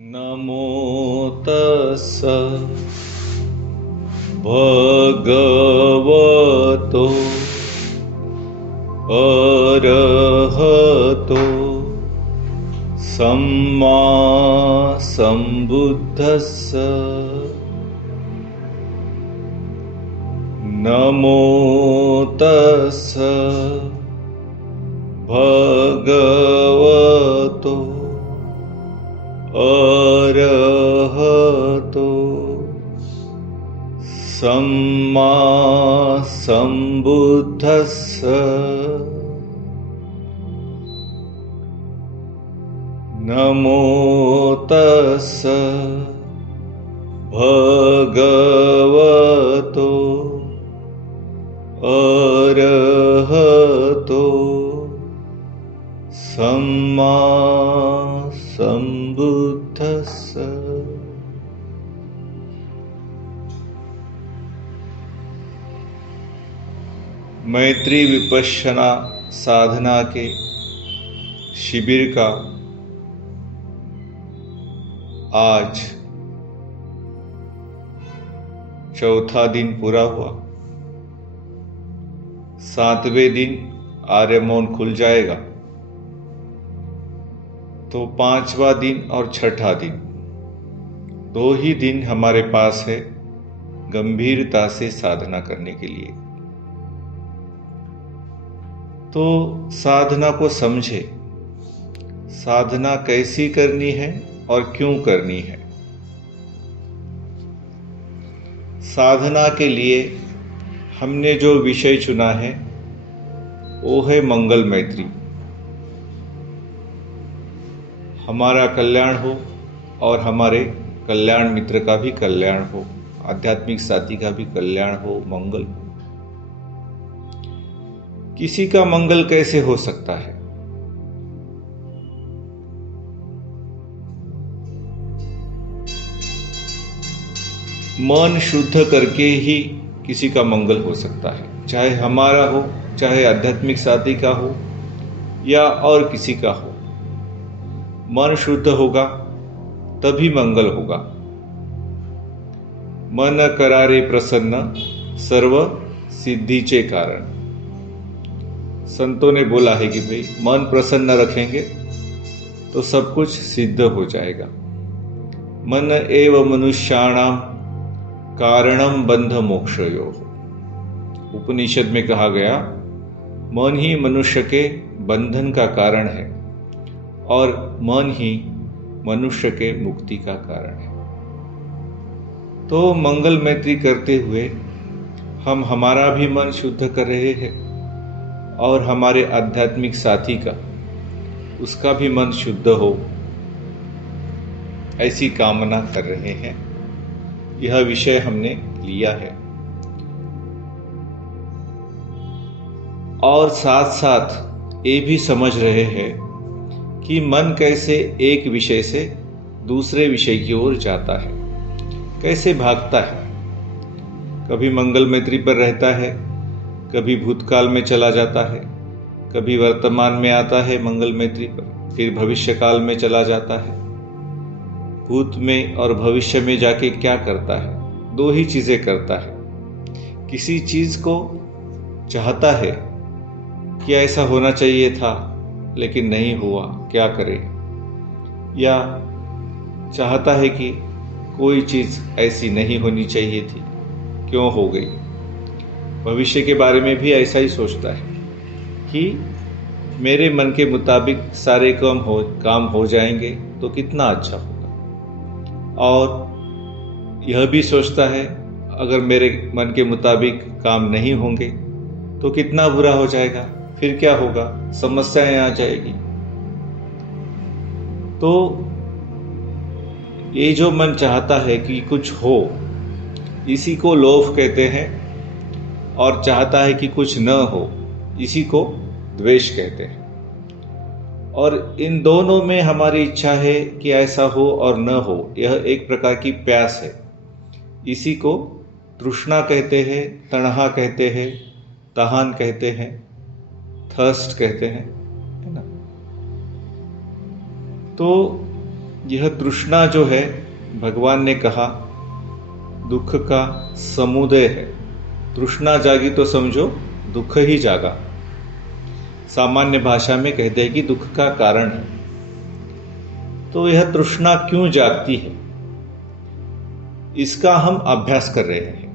नमो तस्स भगवतो अरहतो सम्मा सम्बुद्धस्स। नमो तस्स भगवतो अरहतो सम्मा सम्बुद्धस्स। नमो तस्स भगवतो अरहतो सम्मा सम्बुद्धस्स। मैत्री विपश्यना साधना के शिविर का आज चौथा दिन पूरा हुआ। 7वें दिन आर्य मौन खुल जाएगा तो 5वां दिन और 6ठा दिन, 2 ही दिन हमारे पास है गंभीरता से साधना करने के लिए। तो साधना को समझे, साधना कैसी करनी है और क्यों करनी है। साधना के लिए हमने जो विषय चुना है वो है मंगल मैत्री। हमारा कल्याण हो और हमारे कल्याण मित्र का भी कल्याण हो, आध्यात्मिक साथी का भी कल्याण हो, मंगल हो। किसी का मंगल कैसे हो सकता है? मन शुद्ध करके ही किसी का मंगल हो सकता है, चाहे हमारा हो, चाहे आध्यात्मिक साथी का हो या और किसी का हो। मन शुद्ध होगा तभी मंगल होगा। मन करारे प्रसन्न सर्व सिद्धीचे कारण। संतों ने बोला है कि भाई मन प्रसन्न रखेंगे तो सब कुछ सिद्ध हो जाएगा। मन एव मनुष्याणाम कारणम बंध मोक्षयोः। उपनिषद में कहा गया मन ही मनुष्य के बंधन का कारण है और मन ही मनुष्य के मुक्ति का कारण है। तो मंगल मैत्री करते हुए हम हमारा भी मन शुद्ध कर रहे हैं और हमारे आध्यात्मिक साथी का, उसका भी मन शुद्ध हो, ऐसी कामना कर रहे हैं। यह विषय हमने लिया है और साथ साथ ये भी समझ रहे हैं कि मन कैसे एक विषय से दूसरे विषय की ओर जाता है, कैसे भागता है। कभी मंगल मैत्री पर रहता है, कभी भूतकाल में चला जाता है, कभी वर्तमान में आता है मंगल मैत्री पर, फिर भविष्य काल में चला जाता है। भूत में और भविष्य में जाके क्या करता है? 2 ही चीजें करता है। किसी चीज को चाहता है कि ऐसा होना चाहिए था लेकिन नहीं हुआ, क्या करे, या चाहता है कि कोई चीज ऐसी नहीं होनी चाहिए थी, क्यों हो गई। भविष्य के बारे में भी ऐसा ही सोचता है कि मेरे मन के मुताबिक सारे काम हो जाएंगे तो कितना अच्छा होगा, और यह भी सोचता है अगर मेरे मन के मुताबिक काम नहीं होंगे तो कितना बुरा हो जाएगा, फिर क्या होगा, समस्याएं आ जाएगी। तो ये जो मन चाहता है कि कुछ हो, इसी को लोभ कहते हैं, और चाहता है कि कुछ न हो, इसी को द्वेष कहते हैं। और इन दोनों में हमारी इच्छा है कि ऐसा हो और न हो, यह एक प्रकार की प्यास है। इसी को तृष्णा कहते हैं, तणहा कहते हैं, तहान कहते हैं, थर्स्ट कहते हैं, है ना। तो यह तृष्णा जो है, भगवान ने कहा, दुख का समुदय है। तृष्णा जागी तो समझो दुख ही जागा। सामान्य भाषा में कहते हैं कि दुख का कारण है। तो यह तृष्णा क्यों जागती है, इसका हम अभ्यास कर रहे हैं।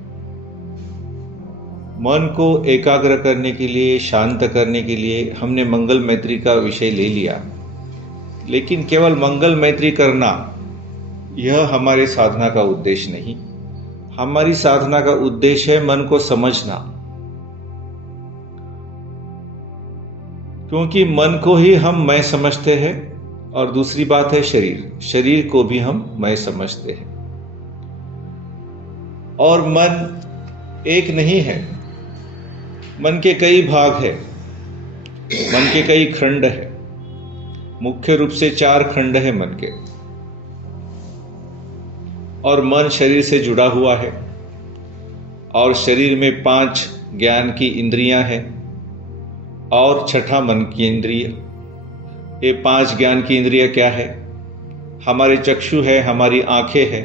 मन को एकाग्र करने के लिए, शांत करने के लिए हमने मंगल मैत्री का विषय ले लिया, लेकिन केवल मंगल मैत्री करना यह हमारे साधना का उद्देश्य नहीं। हमारी साधना का उद्देश्य है मन को समझना, क्योंकि मन को ही हम मैं समझते हैं, और दूसरी बात है शरीर को भी हम मैं समझते हैं। और मन एक नहीं है, मन के कई भाग है, मन के कई खंड है। मुख्य रूप से 4 खंड है मन के। और मन शरीर से जुड़ा हुआ है, और शरीर में 5 ज्ञान की इंद्रियां हैं, और छठा मन की इंद्रिय। ये 5 ज्ञान की इंद्रियां क्या है? हमारे चक्षु है, हमारी आंखें है,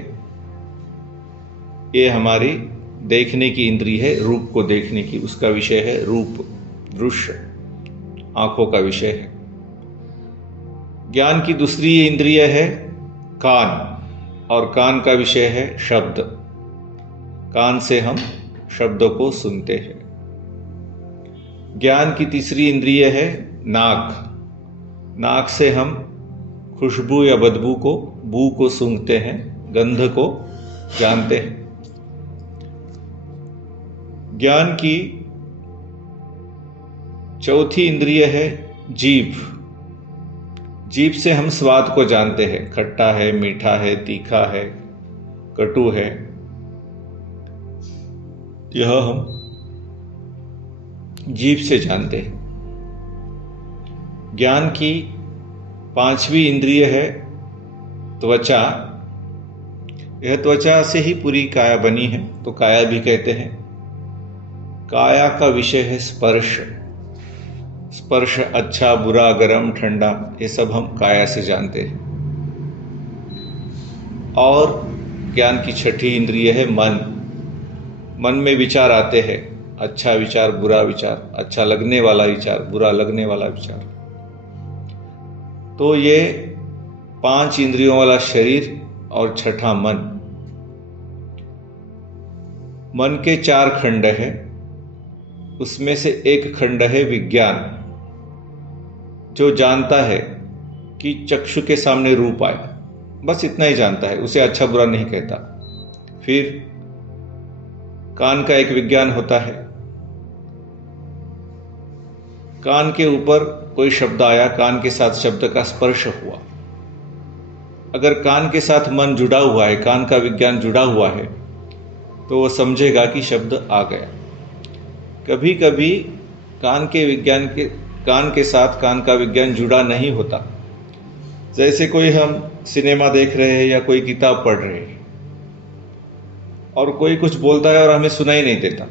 ये हमारी देखने की इंद्रिय है, रूप को देखने की, उसका विषय है रूप, दृश्य, आंखों का विषय है। ज्ञान की दूसरी इंद्रिय है कान, और कान का विषय है शब्द। कान से हम शब्दों को सुनते हैं। ज्ञान की तीसरी इंद्रिय है नाक। नाक से हम खुशबू या बदबू को, बू को सूंघते हैं, गंध को जानते हैं। ज्ञान की चौथी इंद्रिय है जीभ। जीभ से हम स्वाद को जानते हैं, खट्टा है, मीठा है, तीखा है, कटु है, यह हम जीभ से जानते हैं। ज्ञान की 5वीं इंद्रिय है त्वचा। यह त्वचा से ही पूरी काया बनी है, तो काया भी कहते हैं। काया का विषय है स्पर्श। स्पर्श अच्छा, बुरा, गरम, ठंडा, ये सब हम काया से जानते हैं। और ज्ञान की छठी इंद्रिय है मन। मन में विचार आते हैं, अच्छा विचार, बुरा विचार, अच्छा लगने वाला विचार, बुरा लगने वाला विचार। तो ये 5 इंद्रियों वाला शरीर और छठा मन। मन के 4 खंड है, उसमें से एक खंड है विज्ञान, जो जानता है कि चक्षु के सामने रूप आया, बस इतना ही जानता है, उसे अच्छा बुरा नहीं कहता। फिर कान का एक विज्ञान होता है। कान के ऊपर कोई शब्द आया, कान के साथ शब्द का स्पर्श हुआ। अगर कान के साथ मन जुड़ा हुआ है, कान का विज्ञान जुड़ा हुआ है, तो वह समझेगा कि शब्द आ गया। कभी कभी कान के साथ कान का विज्ञान जुड़ा नहीं होता। जैसे कोई हम सिनेमा देख रहे हैं या कोई किताब पढ़ रहे हैं, और कोई कुछ बोलता है और हमें सुनाई नहीं देता,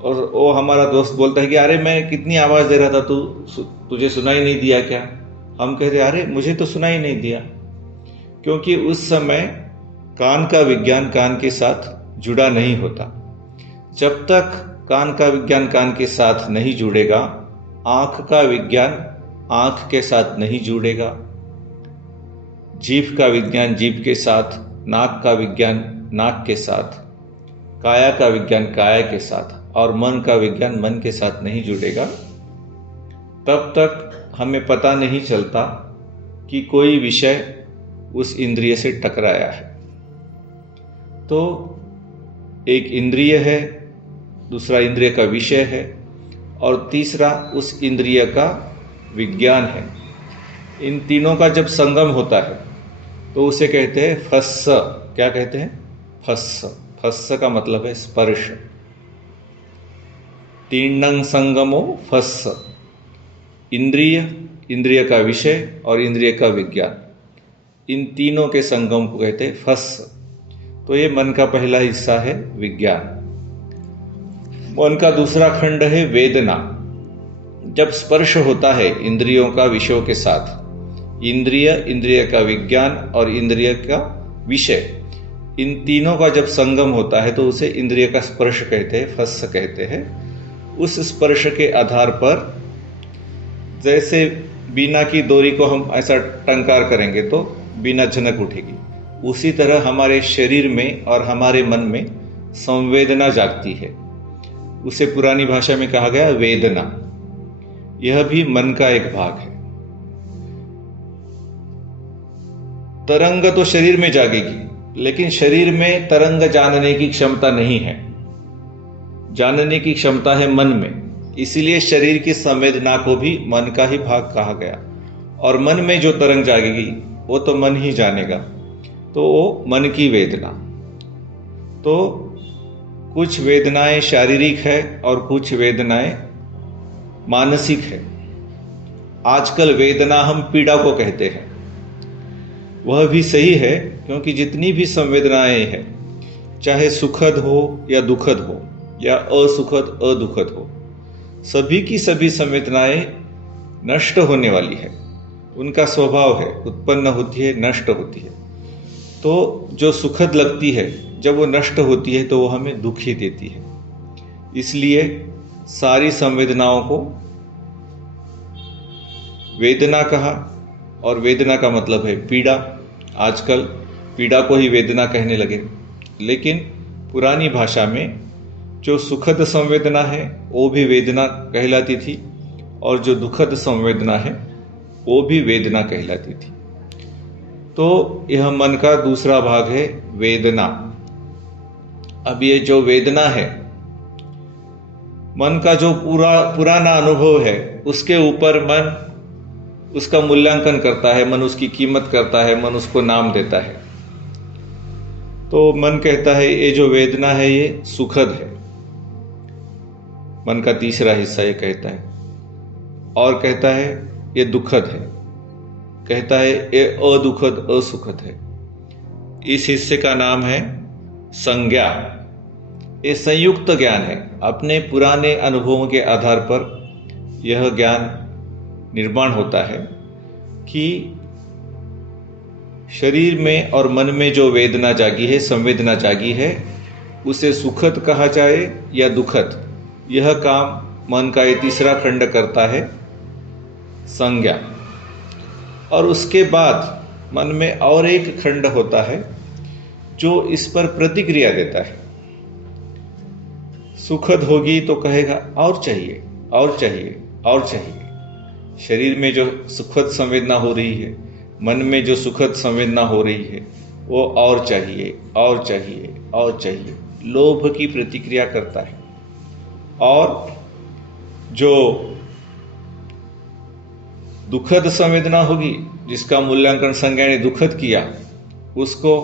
और वो हमारा दोस्त बोलता है कि अरे मैं कितनी आवाज़ दे रहा था, तुझे सुनाई नहीं दिया क्या? हम कहते हैं अरे मुझे तो सुनाई नहीं दिया, क्योंकि उस समय कान का विज्ञान कान के साथ जुड़ा नहीं होता। जब तक कान का विज्ञान कान के साथ नहीं जुड़ेगा, आंख का विज्ञान आंख के साथ नहीं जुड़ेगा, जीभ का विज्ञान जीभ के साथ, नाक का विज्ञान नाक के साथ, काया का विज्ञान काया के साथ, और मन का विज्ञान मन के साथ नहीं जुड़ेगा, तब तक हमें पता नहीं चलता कि कोई विषय उस इंद्रिय से टकराया है। तो एक इंद्रिय है, दूसरा इंद्रिय का विषय है, और तीसरा उस इंद्रिय का विज्ञान है। इन तीनों का जब संगम होता है तो उसे कहते हैं फस्स। क्या कहते हैं? फस्स। फस्स का मतलब है स्पर्श। तीर्णं संगमो फस्स। इंद्रिय का विषय और इंद्रिय का विज्ञान, इन तीनों के संगम को कहते हैं फस्स। तो ये मन का पहला हिस्सा है विज्ञान। मन का दूसरा खंड है वेदना। जब स्पर्श होता है इंद्रियों का विषयों के साथ, इंद्रिय, इंद्रिय का विज्ञान और इंद्रिय का विषय, इन तीनों का जब संगम होता है तो उसे इंद्रिय का स्पर्श कहते हैं, फस्स कहते हैं। उस स्पर्श के आधार पर जैसे बीना की डोरी को हम ऐसा टंकार करेंगे तो बीना झनक उठेगी, उसी तरह हमारे शरीर में और हमारे मन में संवेदना जागती है। उसे पुरानी भाषा में कहा गया वेदना। यह भी मन का एक भाग है। तरंग तो शरीर में जागेगी, लेकिन शरीर में तरंग जानने की क्षमता नहीं है। जानने की क्षमता है मन में, इसीलिए शरीर की संवेदना को भी मन का ही भाग कहा गया। और मन में जो तरंग जागेगी वो तो मन ही जानेगा, तो वो मन की वेदना। तो कुछ वेदनाएं शारीरिक है और कुछ वेदनाएं मानसिक है। आजकल वेदना हम पीड़ा को कहते हैं, वह भी सही है, क्योंकि जितनी भी संवेदनाएं हैं, चाहे सुखद हो या दुखद हो या असुखद अदुखद हो, सभी की सभी संवेदनाएं नष्ट होने वाली है। उनका स्वभाव है, उत्पन्न होती है, नष्ट होती है। तो जो सुखद लगती है, जब वो नष्ट होती है तो वो हमें दुख ही देती है। इसलिए सारी संवेदनाओं को वेदना कहा, और वेदना का मतलब है पीड़ा। आजकल पीड़ा को ही वेदना कहने लगे, लेकिन पुरानी भाषा में जो सुखद संवेदना है वो भी वेदना कहलाती थी, और जो दुखद संवेदना है वो भी वेदना कहलाती थी। तो यह मन का दूसरा भाग है, वेदना। अब ये जो वेदना है, मन का जो पुराना अनुभव है, उसके ऊपर मन उसका मूल्यांकन करता है, मन उसकी कीमत करता है, मन उसको नाम देता है। तो मन कहता है ये जो वेदना है ये सुखद है। मन का तीसरा हिस्सा ये कहता है, और कहता है ये दुखद है, कहता है ये अदुखद असुखद है। इस हिस्से का नाम है संज्ञा। ये संयुक्त ज्ञान है। अपने पुराने अनुभवों के आधार पर यह ज्ञान निर्माण होता है कि शरीर में और मन में जो वेदना जागी है, संवेदना जागी है, उसे सुखद कहा जाए या दुखद, यह काम मन का ये तीसरा खंड करता है, संज्ञा। और उसके बाद मन में और एक खंड होता है जो इस पर प्रतिक्रिया देता है। सुखद होगी तो कहेगा और चाहिए, और चाहिए, और चाहिए। शरीर में जो सुखद संवेदना हो रही है, मन में जो सुखद संवेदना हो रही है, वो और चाहिए, और चाहिए, और चाहिए, लोभ की प्रतिक्रिया करता है। और जो दुखद संवेदना होगी, जिसका मूल्यांकन संज्ञा ने दुखद किया, उसको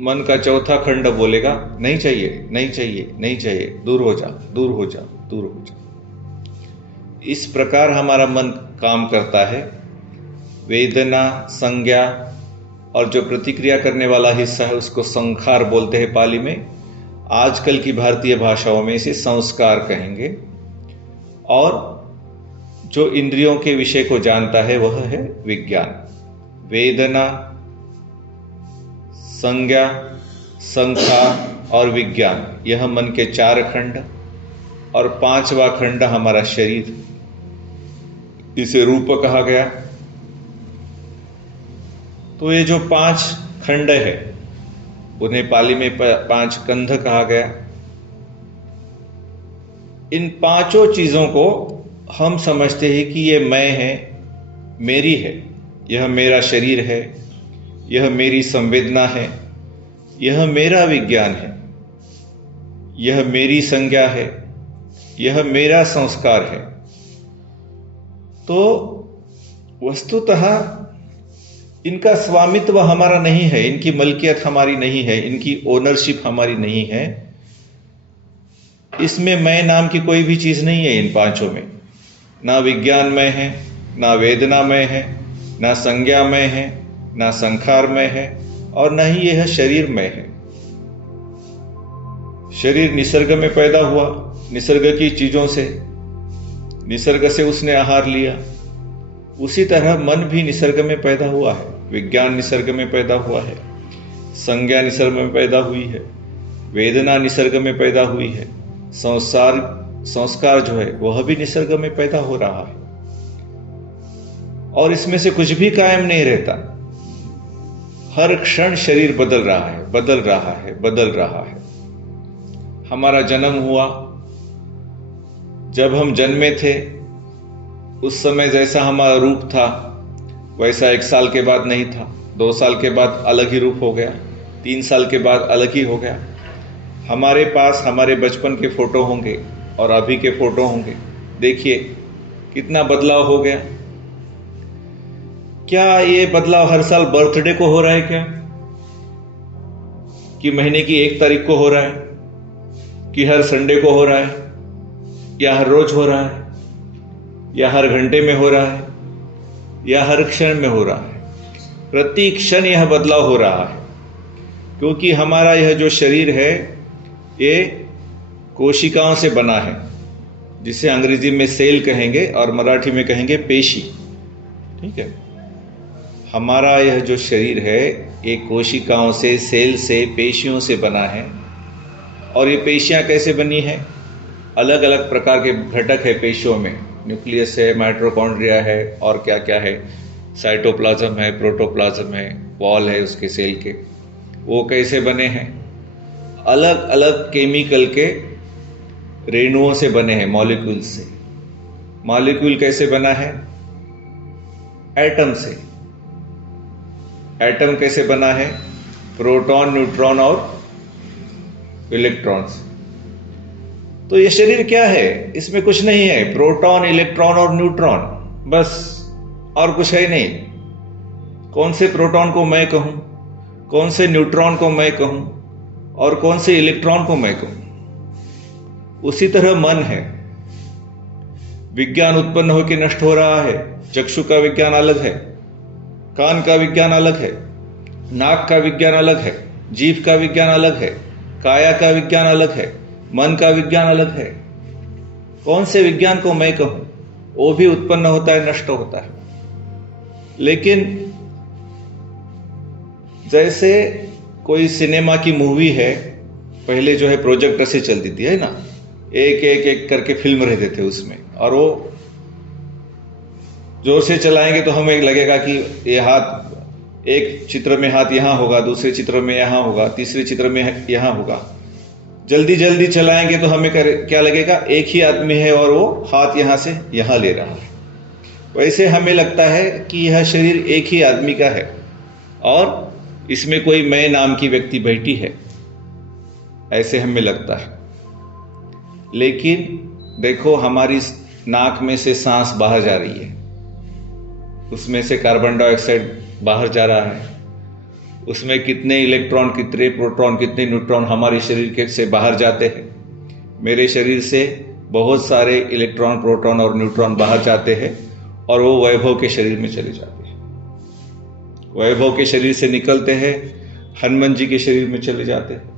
मन का चौथा खंड बोलेगा नहीं चाहिए, नहीं चाहिए, नहीं चाहिए, दूर हो जा, दूर हो जा, दूर हो जा। इस प्रकार हमारा मन काम करता है। वेदना, संज्ञा और जो प्रतिक्रिया करने वाला हिस्सा है उसको संखार बोलते हैं पाली में। आजकल की भारतीय भाषाओं में इसे संस्कार कहेंगे। और जो इंद्रियों के विषय को जानता है वह है विज्ञान। वेदना, संज्ञा, संखार और विज्ञान, यह मन के चार खंड। और पांचवा खंड हमारा शरीर, इसे रूप कहा गया। तो ये जो पांच खंड है उन्हें पाली में पांच कंध कहा गया। इन पांचों चीजों को हम समझते हैं कि ये मैं है, मेरी है, यह मेरा शरीर है, यह मेरी संवेदना है, यह मेरा विज्ञान है, यह मेरी संज्ञा है, यह मेरा संस्कार है। तो वस्तुतः इनका स्वामित्व हमारा नहीं है, इनकी मलकियत हमारी नहीं है, इनकी ओनरशिप हमारी नहीं है। इसमें मैं नाम की कोई भी चीज नहीं है। इन पांचों में ना विज्ञान में है, ना वेदना में है, ना संज्ञा में है, ना संखार में है, और न ही यह शरीर में है। शरीर निसर्ग में पैदा हुआ, निसर्ग की चीजों से, निसर्ग से उसने आहार लिया। उसी तरह मन भी निसर्ग में पैदा हुआ है, विज्ञान निसर्ग में पैदा हुआ है, संज्ञा निसर्ग में पैदा हुई है, वेदना निसर्ग में पैदा हुई है, संस्कार जो है वह भी निसर्ग में पैदा हो रहा है। और इसमें से कुछ भी कायम नहीं रहता। हर क्षण शरीर बदल रहा है, बदल रहा है, बदल रहा है। हमारा जन्म हुआ, जब हम जन्मे थे उस समय जैसा हमारा रूप था वैसा 1 साल के बाद नहीं था, 2 साल के बाद अलग ही रूप हो गया, 3 साल के बाद अलग ही हो गया। हमारे पास हमारे बचपन के फोटो होंगे और अभी के फोटो होंगे, देखिए कितना बदलाव हो गया। क्या ये बदलाव हर साल बर्थडे को हो रहा है क्या, कि महीने की 1 तारीख को हो रहा है, कि हर संडे को हो रहा है, या हर रोज हो रहा है, या हर घंटे में हो रहा है, या हर क्षण में हो रहा है? प्रति क्षण यह बदलाव हो रहा है, क्योंकि हमारा यह जो शरीर है ये कोशिकाओं से बना है, जिसे अंग्रेजी में सेल कहेंगे और मराठी में कहेंगे पेशी। ठीक है, हमारा यह जो शरीर है ये कोशिकाओं से, सेल से, पेशियों से बना है। और ये पेशियां कैसे बनी है? अलग अलग प्रकार के घटक है पेशियों में, न्यूक्लियस है, माइटोकॉन्ड्रिया है, और क्या क्या है, साइटोप्लाज्म है, प्रोटोप्लाज्म है, वॉल है उसके सेल के। वो कैसे बने हैं? अलग अलग केमिकल के रेणुओं से बने हैं, मॉलिक्यूल से। मॉलिक्यूल कैसे बना है? एटम से। एटम कैसे बना है? प्रोटॉन, न्यूट्रॉन और इलेक्ट्रॉन से। तो ये शरीर क्या है? इसमें कुछ नहीं है, प्रोटॉन, इलेक्ट्रॉन और न्यूट्रॉन, बस, और कुछ है नहीं। कौन से प्रोटॉन को मैं कहूं, कौन से न्यूट्रॉन को मैं कहूं, और कौन से इलेक्ट्रॉन को मैं कहूं? उसी तरह मन है। विज्ञान उत्पन्न होकर नष्ट हो रहा है। चक्षु का विज्ञान अलग है, कान का विज्ञान अलग है, नाक का विज्ञान अलग है, जीभ का विज्ञान अलग है, काया का विज्ञान अलग है, मन का विज्ञान अलग है। कौन से विज्ञान को मैं कहूं? वो भी उत्पन्न होता है, नष्ट होता है। लेकिन जैसे कोई सिनेमा की मूवी है, पहले जो है प्रोजेक्टर से चलती थी, है ना, एक एक एक करके फिल्म रहते थे उसमें, और वो जोर से चलाएंगे तो हमें लगेगा कि ये हाथ, एक चित्र में हाथ यहां होगा, दूसरे चित्र में यहां होगा, तीसरे चित्र में यहां होगा। जल्दी जल्दी चलाएंगे तो हमें क्या लगेगा? एक ही आदमी है और वो हाथ यहां से यहां ले रहा है। वैसे हमें लगता है कि यह शरीर एक ही आदमी का है और इसमें कोई मैं नाम की व्यक्ति बैठी है, ऐसे हमें लगता है। लेकिन देखो, हमारी नाक में से सांस बाहर जा रही है, उसमें से कार्बन डाइऑक्साइड बाहर जा रहा है, उसमें कितने इलेक्ट्रॉन, कितने प्रोटॉन, कितने न्यूट्रॉन हमारे शरीर के से बाहर जाते हैं। मेरे शरीर से बहुत सारे इलेक्ट्रॉन, प्रोटॉन और न्यूट्रॉन बाहर जाते हैं और वो वैभव के शरीर में चले जाते हैं। वैभव के शरीर से निकलते हैं, हनुमान जी के शरीर में चले जाते हैं।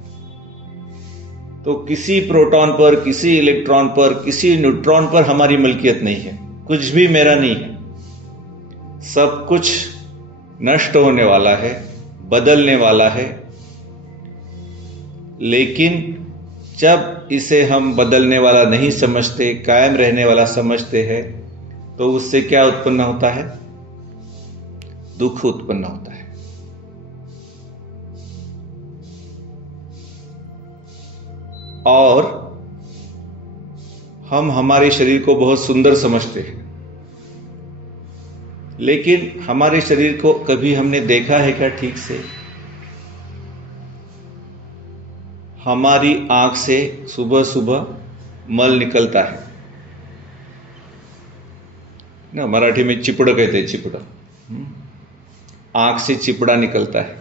तो किसी प्रोटॉन पर, किसी इलेक्ट्रॉन पर, किसी न्यूट्रॉन पर हमारी मलकियत नहीं है, कुछ भी मेरा नहीं है। सब कुछ नष्ट होने वाला है, बदलने वाला है। लेकिन जब इसे हम बदलने वाला नहीं समझते, कायम रहने वाला समझते हैं, तो उससे क्या उत्पन्न होता है? दुख उत्पन्न होता है। और हम हमारे शरीर को बहुत सुंदर समझते हैं, लेकिन हमारे शरीर को कभी हमने देखा है क्या ठीक से? हमारी आंख से सुबह सुबह मल निकलता है ना, मराठी में चिपड़ कहते हैं, चिपड़ा। आंख से चिपड़ा निकलता है,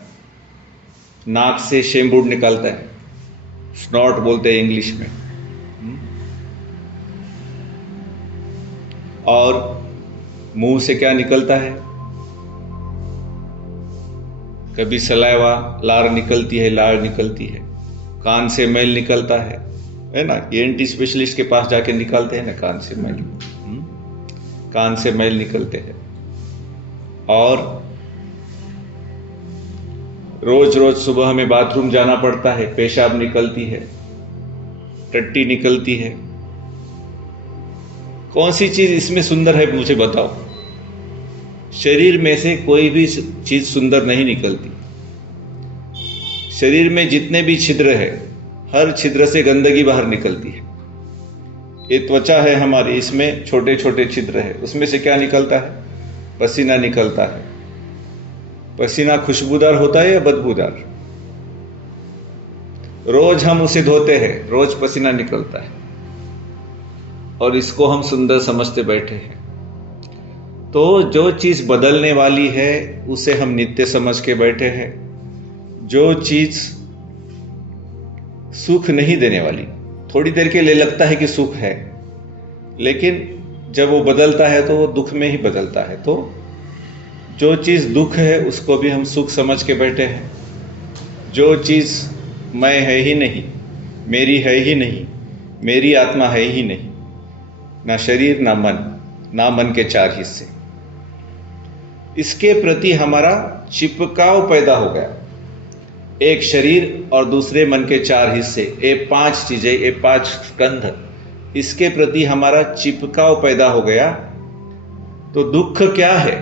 नाक से शेंबूड निकलता है, स्नॉट बोलते हैं इंग्लिश में। और मुंह से क्या निकलता है? कभी सलाइवा, लार निकलती है, लार निकलती है। कान से मैल निकलता है ना, ENT स्पेशलिस्ट के पास जाके निकालते हैं ना कान से मैल, कान से मैल निकलते हैं। और रोज रोज सुबह हमें बाथरूम जाना पड़ता है, पेशाब निकलती है, टट्टी निकलती है। कौन सी चीज इसमें सुंदर है मुझे बताओ। शरीर में से कोई भी चीज सुंदर नहीं निकलती। शरीर में जितने भी छिद्र है, हर छिद्र से गंदगी बाहर निकलती है। ये त्वचा है हमारी, इसमें छोटे छोटे छिद्र है, उसमें से क्या निकलता है? पसीना निकलता है। पसीना खुशबूदार होता है या बदबूदार? रोज हम उसे धोते हैं, रोज पसीना निकलता है, और इसको हम सुंदर समझते बैठे हैं। तो जो चीज बदलने वाली है उसे हम नित्य समझ के बैठे हैं। जो चीज सुख नहीं देने वाली, थोड़ी देर के लिए लगता है कि सुख है, लेकिन जब वो बदलता है तो वो दुख में ही बदलता है। तो जो चीज दुख है उसको भी हम सुख समझ के बैठे हैं। जो चीज मैं है ही नहीं, मेरी है ही नहीं, मेरी आत्मा है ही नहीं, ना शरीर ना मन, ना मन के चार हिस्से, इसके प्रति हमारा चिपकाव पैदा हो गया। एक शरीर और दूसरे मन के चार हिस्से, ये पांच चीजें, ये पांच स्कंध, इसके प्रति हमारा चिपकाव पैदा हो गया। तो दुख क्या है?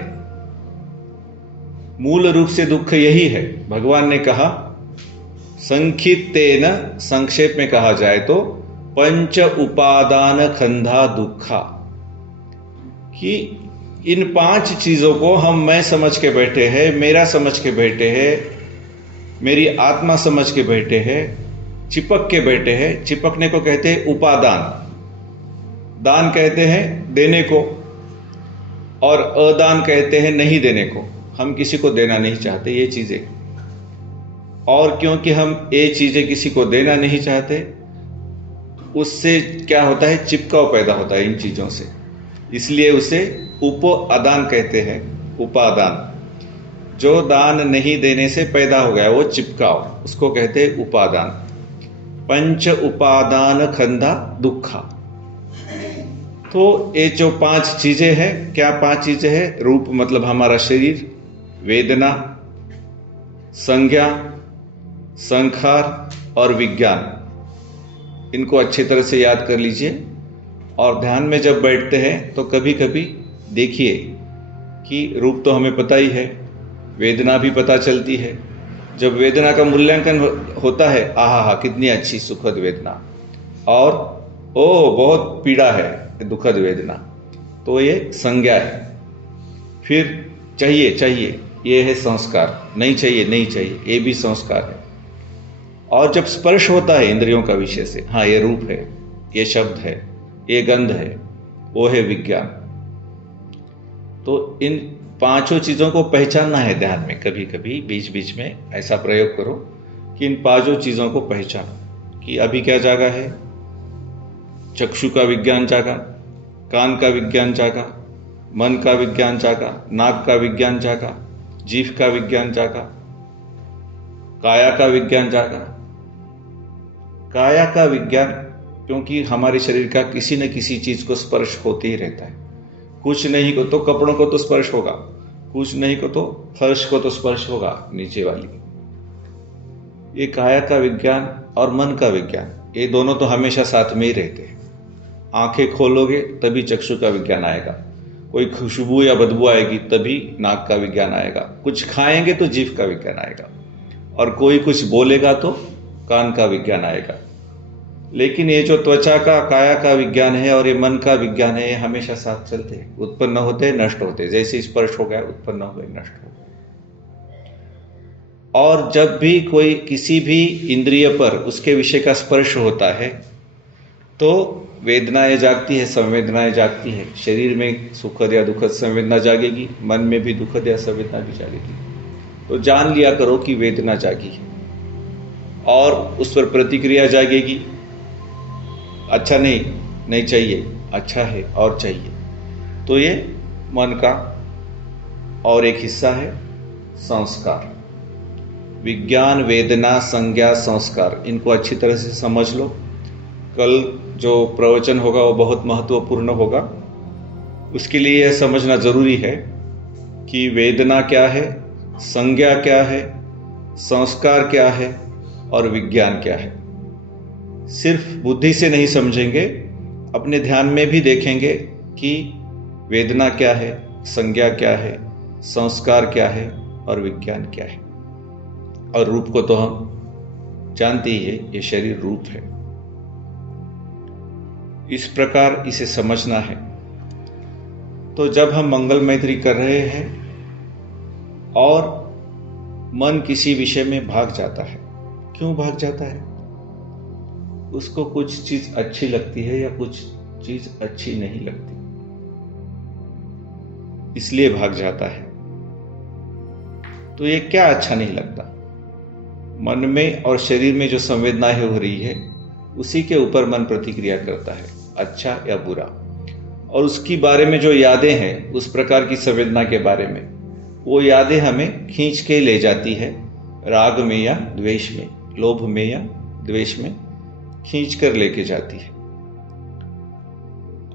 मूल रूप से दुख यही है। भगवान ने कहा, संक्षिप्तेन, संक्षेप में कहा जाए तो, पंच उपादान खंधा दुखा, कि इन पांच चीजों को हम मैं समझ के बैठे हैं, मेरा समझ के बैठे हैं, मेरी आत्मा समझ के बैठे हैं, चिपक के बैठे हैं। चिपकने को कहते हैं उपादान। दान कहते हैं देने को, और अदान कहते हैं नहीं देने को। हम किसी को देना नहीं चाहते ये चीजें, और क्योंकि हम ये चीजें किसी को देना नहीं चाहते, उससे क्या होता है? चिपकाव पैदा होता है इन चीजों से, इसलिए उसे उपादान कहते हैं। उपादान, जो दान नहीं देने से पैदा हो गया वो चिपकाव, उसको कहते हैं उपादान। पंच उपादान खंधा दुखा। तो ये जो पांच चीजें हैं, क्या पांच चीजें हैं? रूप मतलब हमारा शरीर, वेदना, संज्ञा, संखार और विज्ञान। इनको अच्छी तरह से याद कर लीजिए। और ध्यान में जब बैठते हैं तो कभी कभी देखिए कि रूप तो हमें पता ही है, वेदना भी पता चलती है। जब वेदना का मूल्यांकन होता है, आहा हा कितनी अच्छी सुखद वेदना, और ओह बहुत पीड़ा है, दुखद वेदना, तो ये संज्ञा है। फिर चाहिए चाहिए, ये है संस्कार। नहीं चाहिए नहीं चाहिए, ये भी संस्कार है। और जब स्पर्श होता है इंद्रियों का विषय से, हाँ ये रूप है, ये शब्द है, ये गंध है, वो है विज्ञान। तो इन पांचों चीजों को पहचानना है ध्यान में। कभी कभी बीच बीच में ऐसा प्रयोग करो कि इन पांचों चीजों को पहचानो कि अभी क्या जागा है। चक्षु का विज्ञान जागा, कान का विज्ञान जागा, मन का विज्ञान जागा, नाक का विज्ञान जागा, जीभ का विज्ञान जागा, काया का विज्ञान जागा। काया का विज्ञान, क्योंकि हमारे शरीर का किसी न किसी चीज को स्पर्श होते ही रहता है। कुछ नहीं को तो कपड़ों को तो स्पर्श होगा, कुछ नहीं को तो फर्श को तो स्पर्श होगा, नीचे वाली। ये काया का विज्ञान और मन का विज्ञान, ये दोनों तो हमेशा साथ में ही रहते हैं। आंखें खोलोगे तभी चक्षु का विज्ञान आएगा, कोई खुशबू या बदबू आएगी तभी नाक का विज्ञान आएगा, कुछ खाएंगे तो जीभ का विज्ञान आएगा, और कोई कुछ बोलेगा तो कान का विज्ञान आएगा। लेकिन ये जो त्वचा का, काया का विज्ञान है और ये मन का विज्ञान है, ये हमेशा साथ चलते हैं, उत्पन्न होते हैं, नष्ट होते हैं। जैसे स्पर्श हो गया, उत्पन्न हो गए, नष्ट हो गए। और जब भी कोई किसी भी इंद्रिय पर उसके विषय का स्पर्श होता है तो वेदनाएं जागती है, संवेदनाएं जागती है। शरीर में सुखद या दुखद संवेदना जागेगी, मन में भी दुखद या संवेदना भी जागेगी। तो जान लिया करो कि वेदना जागी है, और उस पर प्रतिक्रिया जागेगी। अच्छा नहीं, नहीं चाहिए, अच्छा है और चाहिए। तो ये मन का और एक हिस्सा है संस्कार। विज्ञान, वेदना, संज्ञा, संस्कार, इनको अच्छी तरह से समझ लो। कल जो प्रवचन होगा वो बहुत महत्वपूर्ण होगा। उसके लिए यह समझना जरूरी है कि वेदना क्या है, संज्ञा क्या है, संस्कार क्या है और विज्ञान क्या है। सिर्फ बुद्धि से नहीं समझेंगे, अपने ध्यान में भी देखेंगे कि वेदना क्या है, संज्ञा क्या है, संस्कार क्या है और विज्ञान क्या है। और रूप को तो हम जानते ही है, ये शरीर रूप है। इस प्रकार इसे समझना है। तो जब हम मंगल मैत्री कर रहे हैं और मन किसी विषय में भाग जाता है, क्यों भाग जाता है? उसको कुछ चीज अच्छी लगती है या कुछ चीज अच्छी नहीं लगती, इसलिए भाग जाता है। तो ये क्या अच्छा नहीं लगता? मन में और शरीर में जो संवेदनाएं हो रही है, उसी के ऊपर मन प्रतिक्रिया करता है, अच्छा या बुरा। और उसकी बारे में जो यादें हैं, उस प्रकार की संवेदना के बारे में, वो यादें हमें खींच के ले जाती है, राग में या द्वेष में, लोभ में या द्वेष में खींच कर लेके जाती है।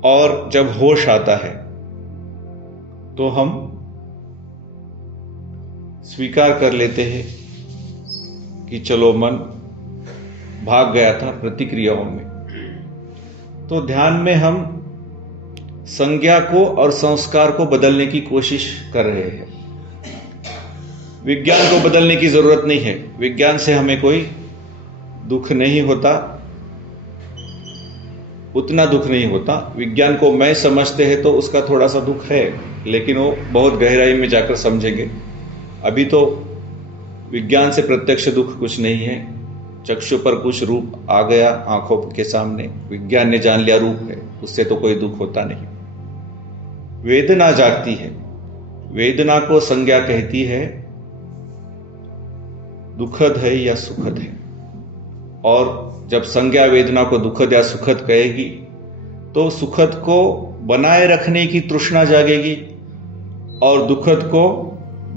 और जब होश आता है तो हम स्वीकार कर लेते हैं कि चलो मन भाग गया था प्रतिक्रियाओं में। तो ध्यान में हम संज्ञा को और संस्कार को बदलने की कोशिश कर रहे हैं। विज्ञान को बदलने की जरूरत नहीं है। विज्ञान से हमें कोई दुख नहीं होता, उतना दुख नहीं होता। विज्ञान को मैं समझते हैं तो उसका थोड़ा सा दुख है, लेकिन वो बहुत गहराई में जाकर समझेंगे। अभी तो विज्ञान से प्रत्यक्ष दुख कुछ नहीं है। चक्षु पर कुछ रूप आ गया आंखों के सामने, विज्ञान ने जान लिया रूप है, उससे तो कोई दुख होता नहीं। वेदना जागती है, वेदना को संज्ञा कहती है दुखद है या सुखद है। और जब संज्ञा वेदना को दुखद या सुखद कहेगी तो सुखद को बनाए रखने की तृष्णा जागेगी और दुखद को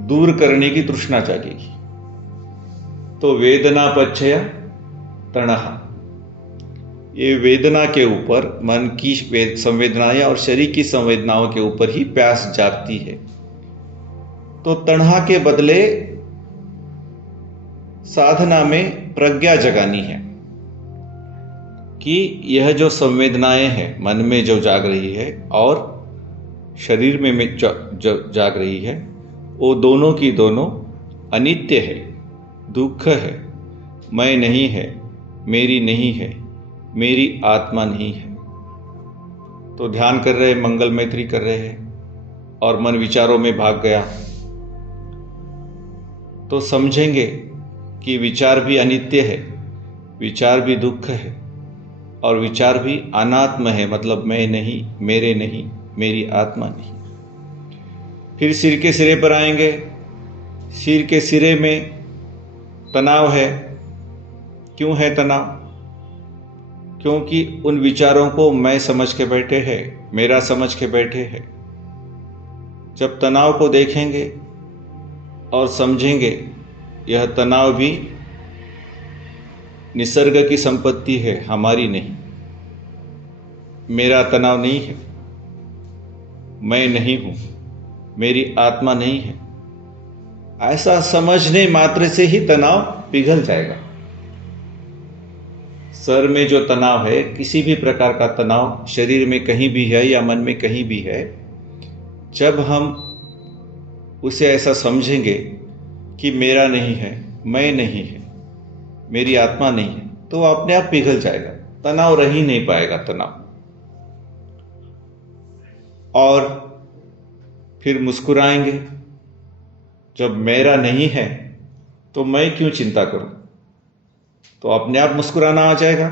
दूर करने की तृष्णा जागेगी। तो वेदना पच्छय तणः, ये वेदना के ऊपर, मन की संवेदनाएं और शरीर की संवेदनाओं के ऊपर ही प्यास जागती है। तो तणहा के बदले साधना में प्रज्ञा जगानी है कि यह जो संवेदनाएं हैं मन में जो जाग रही है और शरीर में जाग रही है, वो दोनों की दोनों अनित्य है, दुख है, मैं नहीं है, मेरी नहीं है, मेरी आत्मा नहीं है। तो ध्यान कर रहे, मंगल मैत्री कर रहे हैं और मन विचारों में भाग गया, तो समझेंगे कि विचार भी अनित्य है, विचार भी दुख है और विचार भी अनात्म है, मतलब मैं नहीं, मेरे नहीं, मेरी आत्मा नहीं। फिर सिर के सिरे पर आएंगे। सिर के सिरे में तनाव है। क्यों है तनाव? क्योंकि उन विचारों को मैं समझ के बैठे हैं, मेरा समझ के बैठे हैं। जब तनाव को देखेंगे और समझेंगे यह तनाव भी निसर्ग की संपत्ति है, हमारी नहीं, मेरा तनाव नहीं है, मैं नहीं हूं, मेरी आत्मा नहीं है, ऐसा समझने मात्र से ही तनाव पिघल जाएगा। सर में जो तनाव है, किसी भी प्रकार का तनाव शरीर में कहीं भी है या मन में कहीं भी है, जब हम उसे ऐसा समझेंगे कि मेरा नहीं है, मैं नहीं है, मेरी आत्मा नहीं है, तो अपने आप पिघल जाएगा, तनाव रह ही नहीं पाएगा तनाव। और फिर मुस्कुराएंगे। जब मेरा नहीं है तो मैं क्यों चिंता करूं, तो अपने आप मुस्कुराना आ जाएगा।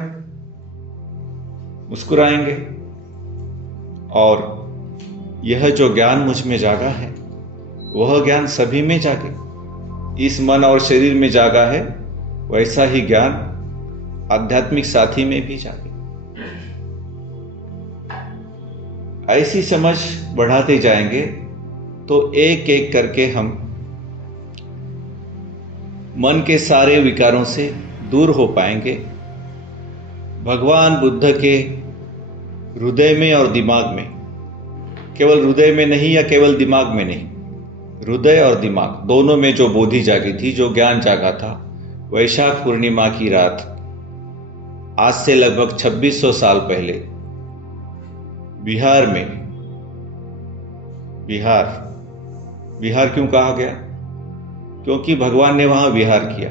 मुस्कुराएंगे और यह जो ज्ञान मुझ में जागा है, वह ज्ञान सभी में जागे। इस मन और शरीर में जागा है, वैसा ही ज्ञान आध्यात्मिक साथी में भी जागे। ऐसी समझ बढ़ाते जाएंगे तो एक एक करके हम मन के सारे विकारों से दूर हो पाएंगे। भगवान बुद्ध के हृदय में और दिमाग में, केवल हृदय में नहीं या केवल दिमाग में नहीं, हृदय और दिमाग दोनों में जो बोधि जागी थी, जो ज्ञान जागा था, वैशाख पूर्णिमा की रात आज से लगभग 2600 साल पहले बिहार में, बिहार क्यों कहा गया? क्योंकि भगवान ने वहां विहार किया।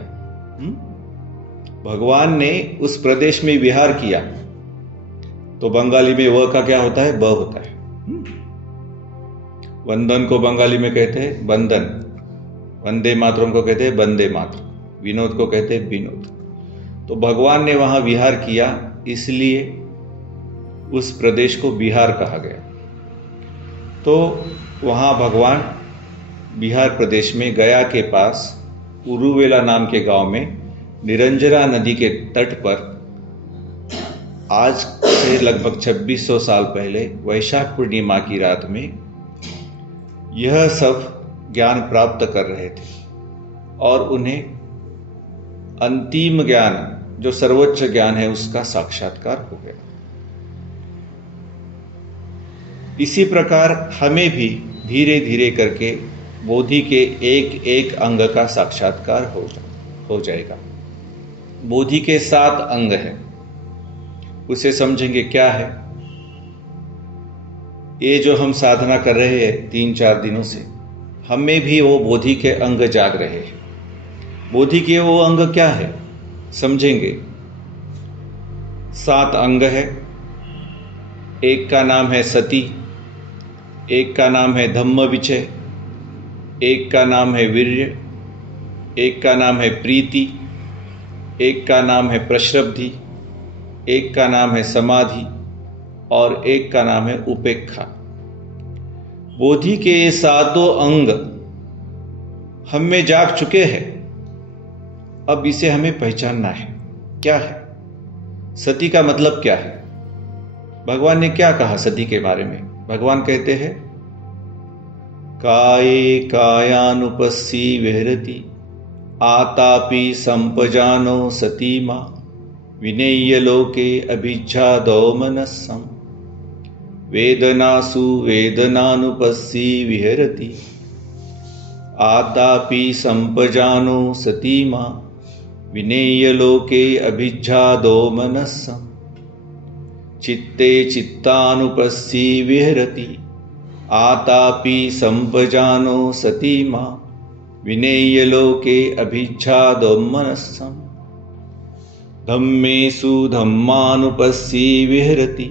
भगवान ने उस प्रदेश में विहार किया, तो बंगाली में व का क्या होता है? ब होता है। वंदन को बंगाली में कहते हैं बंदन, वंदे मातरम को कहते हैं वंदे मातरम, विनोद को कहते हैं विनोद। तो भगवान ने वहां विहार किया, इसलिए उस प्रदेश को बिहार कहा गया। तो वहां भगवान बिहार प्रदेश में गया के पास उरुवेला नाम के गांव में निरंजरा नदी के तट पर आज से लगभग 2600 साल पहले वैशाख पूर्णिमा की रात में यह सब ज्ञान प्राप्त कर रहे थे और उन्हें अंतिम ज्ञान, जो सर्वोच्च ज्ञान है, उसका साक्षात्कार हो गया। इसी प्रकार हमें भी धीरे धीरे करके बोधि के एक एक अंग का साक्षात्कार हो जाएगा। बोधि के 7 अंग हैं, उसे समझेंगे क्या है। ये जो हम साधना कर रहे हैं 3-4 दिनों से, हमें भी वो बोधि के अंग जाग रहे हैं। बोधि के वो अंग क्या है समझेंगे। 7 अंग है। एक का नाम है सती, एक का नाम है धम्मविचय, एक का नाम है वीर्य, एक का नाम है प्रीति, एक का नाम है प्रश्रब्धि, एक का नाम है समाधि और एक का नाम है उपेक्षा। बोधि के ये 7 अंग हम में जाग चुके हैं। अब इसे हमें पहचानना है, क्या है सती का मतलब क्या है। भगवान ने क्या कहा सती के बारे में? भगवान कहते हैं काये कायानुपस्सी विहरति आतापि संपजानो सती मां विनेय्य लोके अभिज्ञादो मनस्सं वेदनासु वेदनानुपस्सी विहरति आतापि संपजानो सती मां विनेय्य लोके अभिज्ञादो मनस्सं चित्ते चित्तानुपस्सी विहरति आतापि संपजानो सती मां विनेय्य लोके अभिज्ञादो मनस्सं धम्मेषु धम्मानुपस्सी विहरति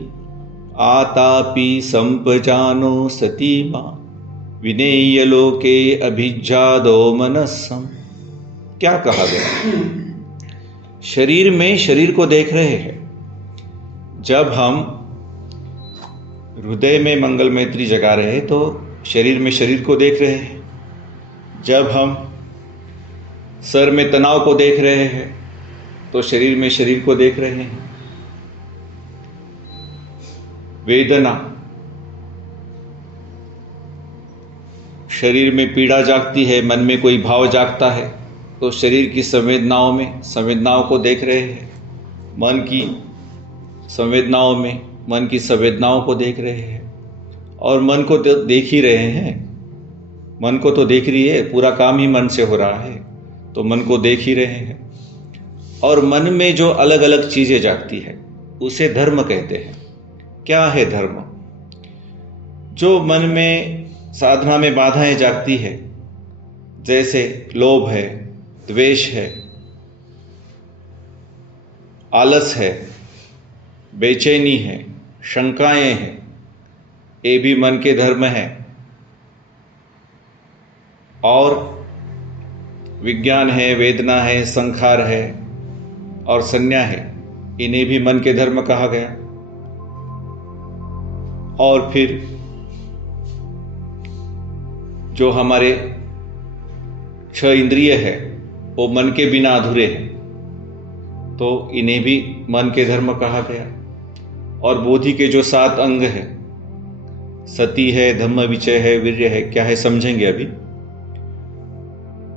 आतापि संपजानो सती मां विनेय्य लोके अभिज्ञादो मनस्सं। क्या कहा गया? शरीर में शरीर को देख रहे हैं। जब हम हृदय में मंगल मैत्री जगा रहे हैं तो शरीर में शरीर को देख रहे हैं। जब हम सर में तनाव को देख रहे हैं तो शरीर में शरीर को देख रहे हैं। वेदना, शरीर में पीड़ा जागती है, मन में कोई भाव जागता है तो शरीर की संवेदनाओं को देख रहे हैं। मन की संवेदनाओं में मन की संवेदनाओं को देख रहे हैं और मन को देख ही रहे हैं। मन को तो देख रही है, पूरा काम ही मन से हो रहा है, तो मन को देख ही रहे हैं। और मन में जो अलग अलग चीजें जागती है उसे धर्म कहते हैं। क्या है धर्म? जो मन में साधना में बाधाएं जागती है, जैसे लोभ है, द्वेष है, आलस है, बेचैनी है, शंकाएं हैं, ये भी मन के धर्म है। और विज्ञान है, वेदना है, संखार है और संज्ञा है, इन्हें भी मन के धर्म कहा गया। और फिर जो हमारे 6 इंद्रिय है वो मन के बिना अधूरे हैं, तो इन्हें भी मन के धर्म कहा गया। और बोधि के जो 7 अंग है, सती है, धम्मविचय है, वीर्य है, क्या है समझेंगे अभी।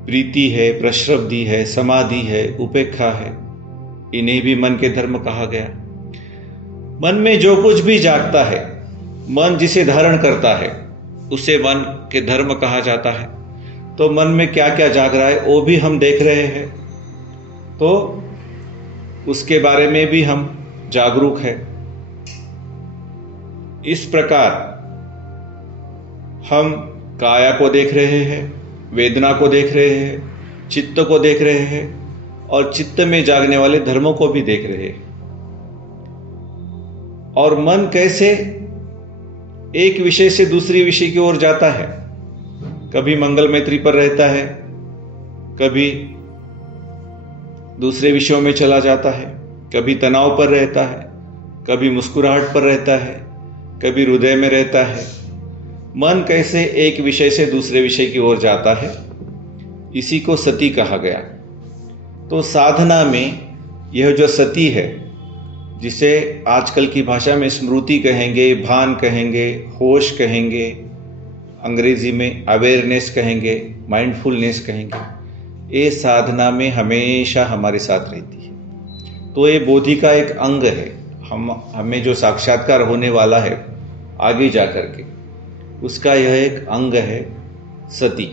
प्रीति है, प्रश्रब्धि है, समाधि है, उपेक्षा है, इन्हें भी मन के धर्म कहा गया। मन में जो कुछ भी जागता है, मन जिसे धारण करता है, उसे मन के धर्म कहा जाता है। तो मन में क्या क्या जाग रहा है वो भी हम देख रहे हैं, तो उसके बारे में भी हम जागरूक हैं। इस प्रकार हम काया को देख रहे हैं, वेदना को देख रहे हैं, चित्त को देख रहे हैं और चित्त में जागने वाले धर्मों को भी देख रहे हैं। और मन कैसे एक विषय से दूसरी विषय की ओर जाता है, कभी मंगल मैत्री पर रहता है, कभी दूसरे विषयों में चला जाता है, कभी तनाव पर रहता है, कभी मुस्कुराहट पर रहता है, कभी हृदय में रहता है। मन कैसे एक विषय से दूसरे विषय की ओर जाता है, इसी को सती कहा गया। तो साधना में यह जो सती है, जिसे आजकल की भाषा में स्मृति कहेंगे, भान कहेंगे, होश कहेंगे, अंग्रेजी में अवेयरनेस कहेंगे, माइंडफुलनेस कहेंगे, ये साधना में हमेशा हमारे साथ रहती है। तो ये बोधि का एक अंग है। हमें जो साक्षात्कार होने वाला है आगे जाकर के, उसका यह एक अंग है सती।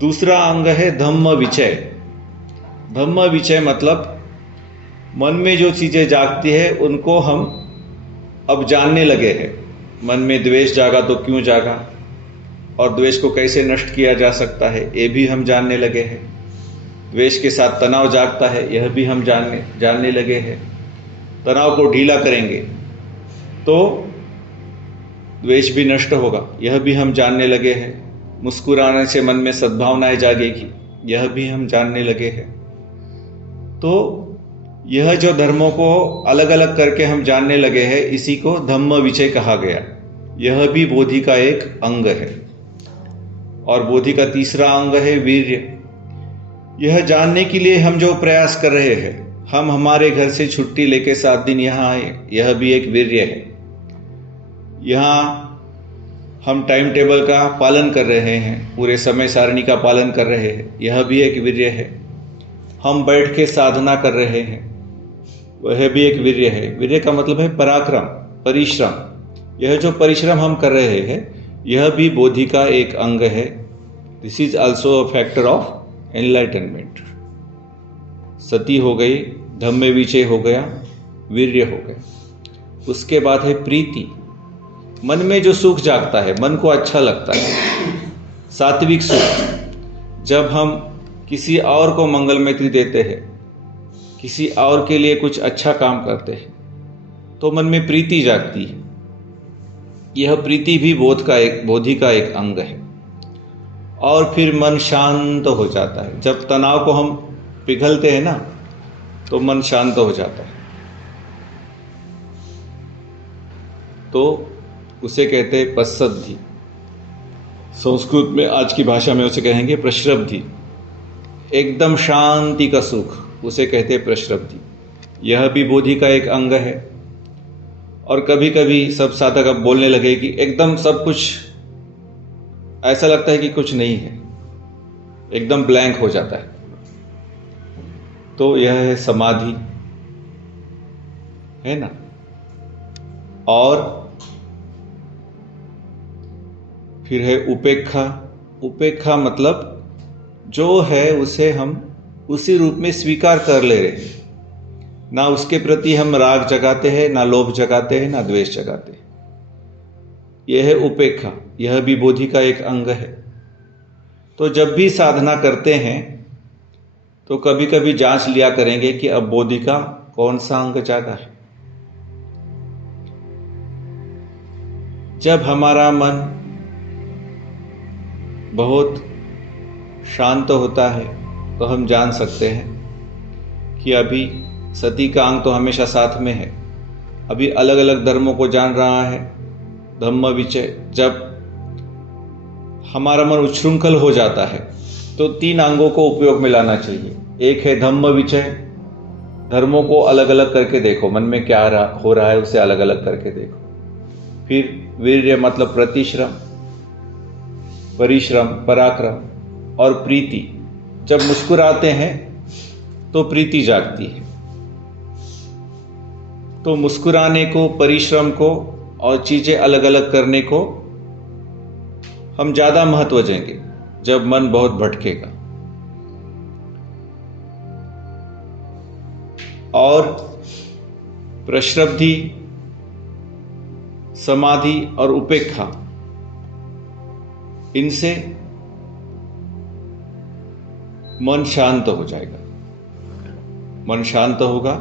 दूसरा अंग है धम्म विचय। धम्म विचय मतलब मन में जो चीजें जागती है उनको हम अब जानने लगे हैं। मन में द्वेष जागा तो क्यों जागा और द्वेष को कैसे नष्ट किया जा सकता है, ये भी हम जानने लगे हैं। द्वेष के साथ तनाव जागता है, यह भी हम जानने लगे हैं। तनाव को ढीला करेंगे तो द्वेष भी नष्ट होगा, यह भी हम जानने लगे हैं। मुस्कुराने से मन में सद्भावनाएं जागेगी, यह भी हम जानने लगे हैं। तो यह जो धर्मों को अलग अलग करके हम जानने लगे हैं, इसी को धम्म विचय कहा गया। यह भी बोधि का एक अंग है। और बोधि का तीसरा अंग है वीर्य। यह जानने के लिए हम जो प्रयास कर रहे हैं, हम हमारे घर से छुट्टी लेके 7 दिन यहाँ आए, यह भी एक वीर्य है। यहाँ हम टाइम टेबल का पालन कर रहे हैं, पूरे समय सारणी का पालन कर रहे हैं, यह भी एक वीर्य है। हम बैठ के साधना कर रहे हैं, वह भी एक वीर्य है। वीर्य का मतलब है पराक्रम, परिश्रम। यह जो परिश्रम हम कर रहे हैं, यह भी बोधि का एक अंग है। This is also a factor of enlightenment. सती हो गई, धम्म विचय हो गया, वीर्य हो गया। उसके बाद है प्रीति। मन में जो सुख जागता है, मन को अच्छा लगता है, सात्विक सुख। जब हम किसी और को मंगल मैत्री देते हैं, किसी और के लिए कुछ अच्छा काम करते हैं, तो मन में प्रीति जागती है। यह प्रीति भी बोधि का एक अंग है। और फिर मन शांत हो जाता है। जब तनाव को हम पिघलते हैं ना, तो मन शांत हो जाता है। तो उसे कहते हैं पश्चद्धि। संस्कृत में आज की भाषा में उसे कहेंगे प्रश्रब्धि। एकदम शांति का सुख, उसे कहते हैं प्रश्रब्धि। यह भी बोधि का एक अंग है। और कभी कभी सब साधक अब बोलने लगे कि एकदम सब कुछ ऐसा लगता है कि कुछ नहीं है, एकदम ब्लैंक हो जाता है, तो यह है समाधि, है ना। और फिर है उपेक्षा। उपेक्षा मतलब जो है उसे हम उसी रूप में स्वीकार कर ले रहे हैं। ना उसके प्रति हम राग जगाते हैं, ना लोभ जगाते हैं, ना द्वेष जगाते हैं। यह है उपेक्षा। यह भी बोधि का एक अंग है। तो जब भी साधना करते हैं तो कभी कभी जांच लिया करेंगे कि अब बोधि का कौन सा अंग जागा है। जब हमारा मन बहुत शांत होता है तो हम जान सकते हैं कि अभी सती का अंग तो हमेशा साथ में है। अभी अलग अलग धर्मों को जान रहा है, धम्म विचय। जब हमारा मन उच्छृंखल हो जाता है तो 3 अंगों को उपयोग में लाना चाहिए। एक है धम्म विचय, धर्मों को अलग अलग करके देखो, मन में क्या हो रहा है उसे अलग अलग करके देखो। फिर वीर्य मतलब प्रतिश्रम, परिश्रम, पराक्रम। और प्रीति, जब मुस्कुराते हैं तो प्रीति जागती है। तो मुस्कुराने को, परिश्रम को और चीजें अलग अलग करने को हम ज्यादा महत्व देंगे। जब मन बहुत भटकेगा। और प्रश्रब्धि, समाधि और उपेक्षा, इनसे मन शांत हो जाएगा। मन शांत होगा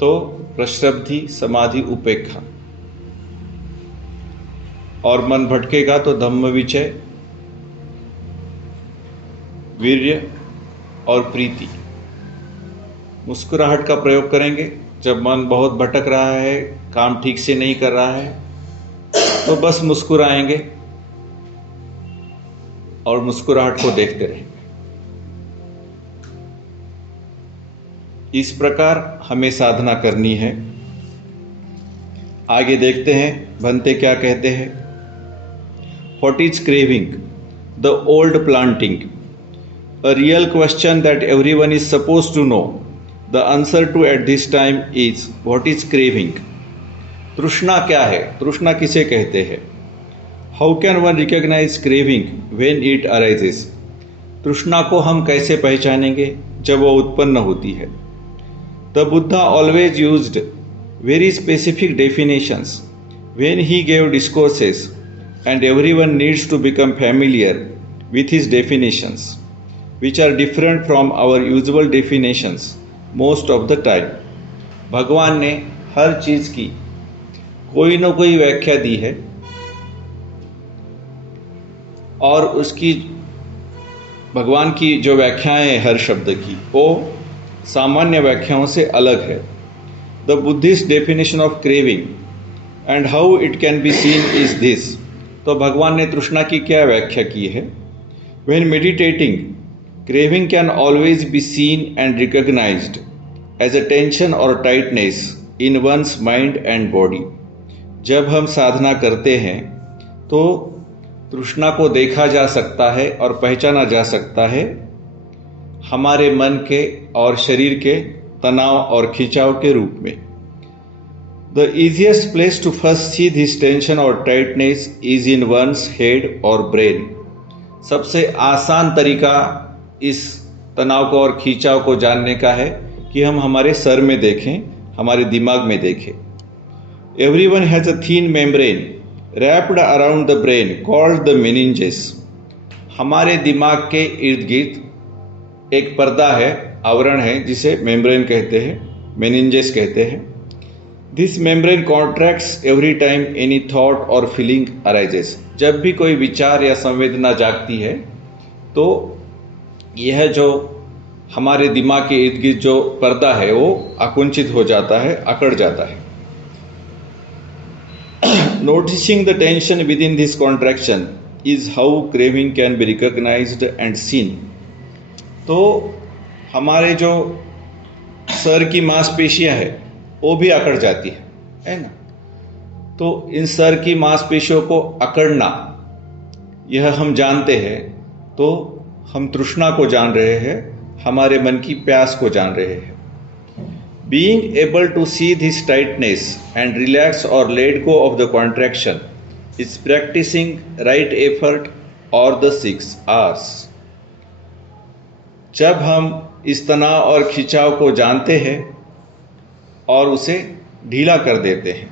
तो प्रश्रब्धि, समाधि, उपेक्षा, और मन भटकेगा तो धम्मविचय, वीर्य और प्रीति। मुस्कुराहट का प्रयोग करेंगे जब मन बहुत भटक रहा है, काम ठीक से नहीं कर रहा है, तो बस मुस्कुराएंगे और मुस्कुराहट को देखते रहेंगे। इस प्रकार हमें साधना करनी है। आगे देखते हैं भंते क्या कहते हैं। What is craving? The old planting, a real question that everyone is supposed to know. The answer to at this time is what is craving? तृष्णा क्या है? तृष्णा किसे कहते हैं? How can one recognize craving when it arises? तृष्णा को हम कैसे पहचानेंगे जब वो उत्पन्न होती है? The Buddha always used very specific definitions when he gave discourses, and everyone needs to become familiar with his definitions, which are different from our usual definitions most of the time. भगवान ने हर चीज की कोई न कोई व्याख्या दी है और उसकी भगवान की जो व्याख्याएं हैं हर शब्द की वो सामान्य व्याख्याओं से अलग है. The Buddhist definition of craving and how it can be seen is this. तो भगवान ने तृष्णा की क्या व्याख्या की है? When meditating, craving can always be seen and recognized as a tension or tightness in one's mind and body. जब हम साधना करते हैं तो तृष्णा को देखा जा सकता है और पहचाना जा सकता है हमारे मन के और शरीर के तनाव और खिंचाव के रूप में. The easiest place to first see this tension or tightness is in one's head or brain. सबसे आसान तरीका इस तनाव को और खींचाव को जानने का है कि हम हमारे सर में देखें, हमारे दिमाग में देखें. Everyone has a thin membrane wrapped around the brain called the meninges. हमारे दिमाग के इर्द गिर्द एक पर्दा है, आवरण है, जिसे मेम्ब्रेन कहते हैं, meninges कहते हैं. This membrane contracts every time any thought or feeling arises. जब भी कोई विचार या संवेदना जागती है तो यह जो हमारे दिमाग के इर्द गिर्द जो पर्दा है वो आकुंचित हो जाता है, अकड़ जाता है. Noticing the tension within this contraction is how craving can be recognized and seen. तो हमारे जो सर की मांसपेशियां है वो भी अकड़ जाती है ना. तो इन सर की मांसपेशियों को अकड़ना, यह हम जानते हैं तो हम तृष्णा को जान रहे हैं, हमारे मन की प्यास को जान रहे हैं. Being able to see this tightness and relax or let go of the contraction is practicing right effort or the 6 R's. जब हम इस तनाव और खिंचाव को जानते हैं और उसे ढीला कर देते हैं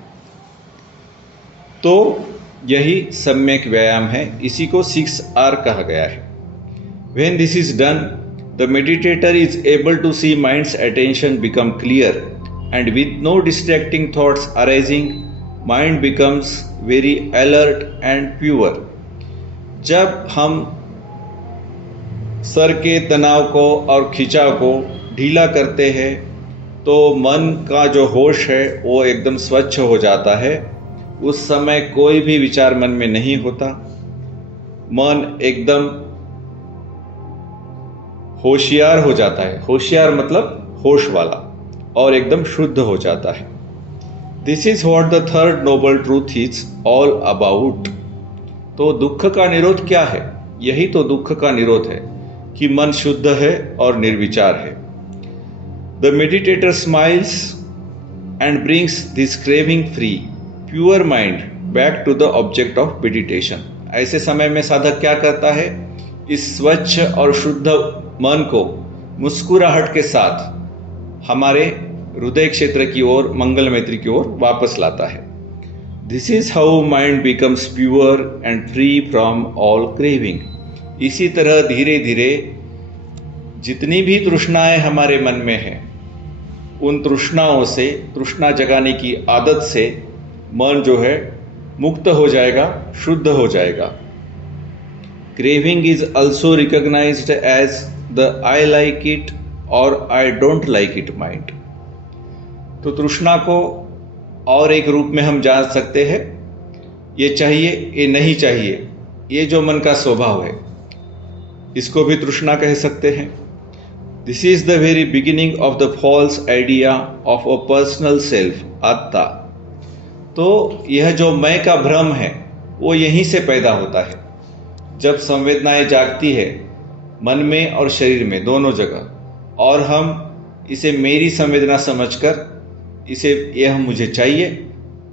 तो यही सम्यक व्यायाम है. इसी को 6R कहा गया है. When this is done, the meditator is able to see mind's attention become clear, and with no distracting thoughts arising, mind becomes very alert and pure. जब हम सर के तनाव को और खिंचाव को ढीला करते हैं तो मन का जो होश है वो एकदम स्वच्छ हो जाता है. उस समय कोई भी विचार मन में नहीं होता. मन एकदम होशियार हो जाता है. होशियार मतलब होश वाला, और एकदम शुद्ध हो जाता है. This is what the third noble truth is all about. तो दुख का निरोध क्या है? यही तो दुख का निरोध है कि मन शुद्ध है और निर्विचार है. The meditator smiles and brings this craving free, pure mind back to the object of meditation. ऐसे समय में साधक क्या करता है, इस स्वच्छ और शुद्ध मन को मुस्कुराहट के साथ हमारे हृदय क्षेत्र की ओर, मंगल मैत्री की ओर वापस लाता है। This is how mind becomes pure and free from all craving. इसी तरह धीरे धीरे जितनी भी तृष्णाएं हमारे मन में हैं, उन तृष्णाओं से, तृष्णा जगाने की आदत से मन जो है मुक्त हो जाएगा, शुद्ध हो जाएगा। Craving is also recognised as the I like it और I don't like it mind. तो तृष्णा को और एक रूप में हम जान सकते हैं, ये चाहिए, ये नहीं चाहिए, ये जो मन का स्वभाव है, इसको भी तृष्णा कह सकते हैं। This is the very beginning of the false idea of a personal self, आत्ता। तो यह जो मैं का भ्रम है वो यहीं से पैदा होता है, जब संवेदनाएं जागती है मन में और शरीर में, दोनों जगह, और हम इसे मेरी संवेदना समझकर इसे यह मुझे चाहिए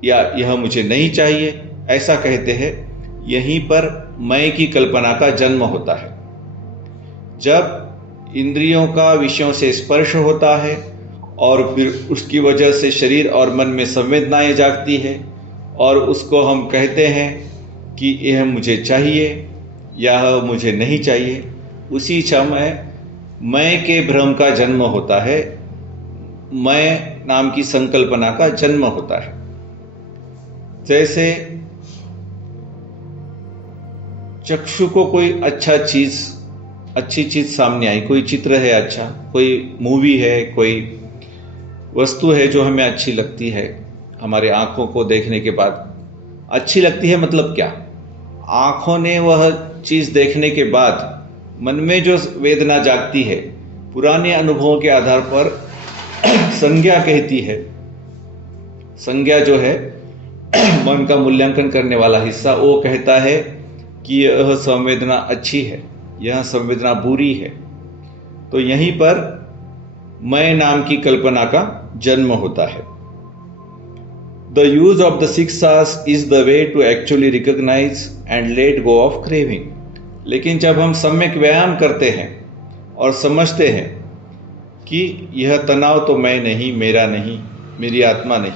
या यह मुझे नहीं चाहिए ऐसा कहते हैं, यहीं पर मैं की कल्पना का जन्म होता है। जब इंद्रियों का विषयों से स्पर्श होता है और फिर उसकी वजह से शरीर और मन में संवेदनाएं जागती है और उसको हम कहते हैं कि यह मुझे चाहिए या मुझे नहीं चाहिए, उसी समय मैं के भ्रम का जन्म होता है, मैं नाम की संकल्पना का जन्म होता है। जैसे चक्षु को कोई अच्छी चीज सामने आई, कोई चित्र है अच्छा, कोई मूवी है, कोई वस्तु है जो हमें अच्छी लगती है, हमारे आंखों को देखने के बाद अच्छी लगती है, मतलब क्या, आंखों ने वह चीज देखने के बाद मन में जो वेदना जागती है, पुराने अनुभवों के आधार पर संज्ञा कहती है। संज्ञा जो है मन का मूल्यांकन करने वाला हिस्सा, वो कहता है कि यह संवेदना अच्छी है, यह संवेदना बुरी है। तो यहीं पर मैं नाम की कल्पना का जन्म होता है। The use of the six sense is the way to actually recognise and let go of craving. लेकिन जब हम सम्यक व्यायाम करते हैं और समझते हैं कि यह तनाव तो मैं नहीं, मेरा नहीं, मेरी आत्मा नहीं,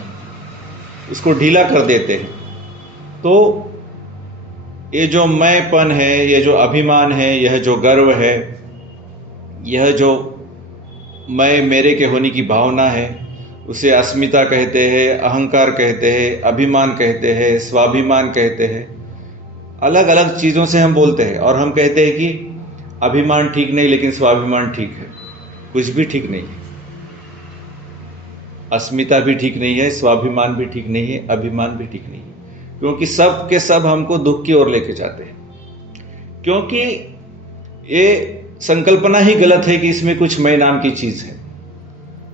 उसको ढीला कर देते हैं, तो ये जो मैंपन है, ये जो अभिमान है, यह जो गर्व है, यह जो मैं मेरे के होने की भावना है, उसे अस्मिता कहते हैं, अहंकार कहते हैं, अभिमान कहते हैं, स्वाभिमान कहते हैं। अलग अलग चीज़ों से हम बोलते हैं और हम कहते हैं कि अभिमान ठीक नहीं लेकिन स्वाभिमान ठीक है। कुछ भी ठीक नहीं है, अस्मिता भी ठीक नहीं है, स्वाभिमान भी ठीक नहीं है, अभिमान भी ठीक नहीं है, क्योंकि सब के सब हमको दुख की ओर लेके जाते हैं। क्योंकि ये संकल्पना ही गलत है कि इसमें कुछ मैं नाम की चीज है।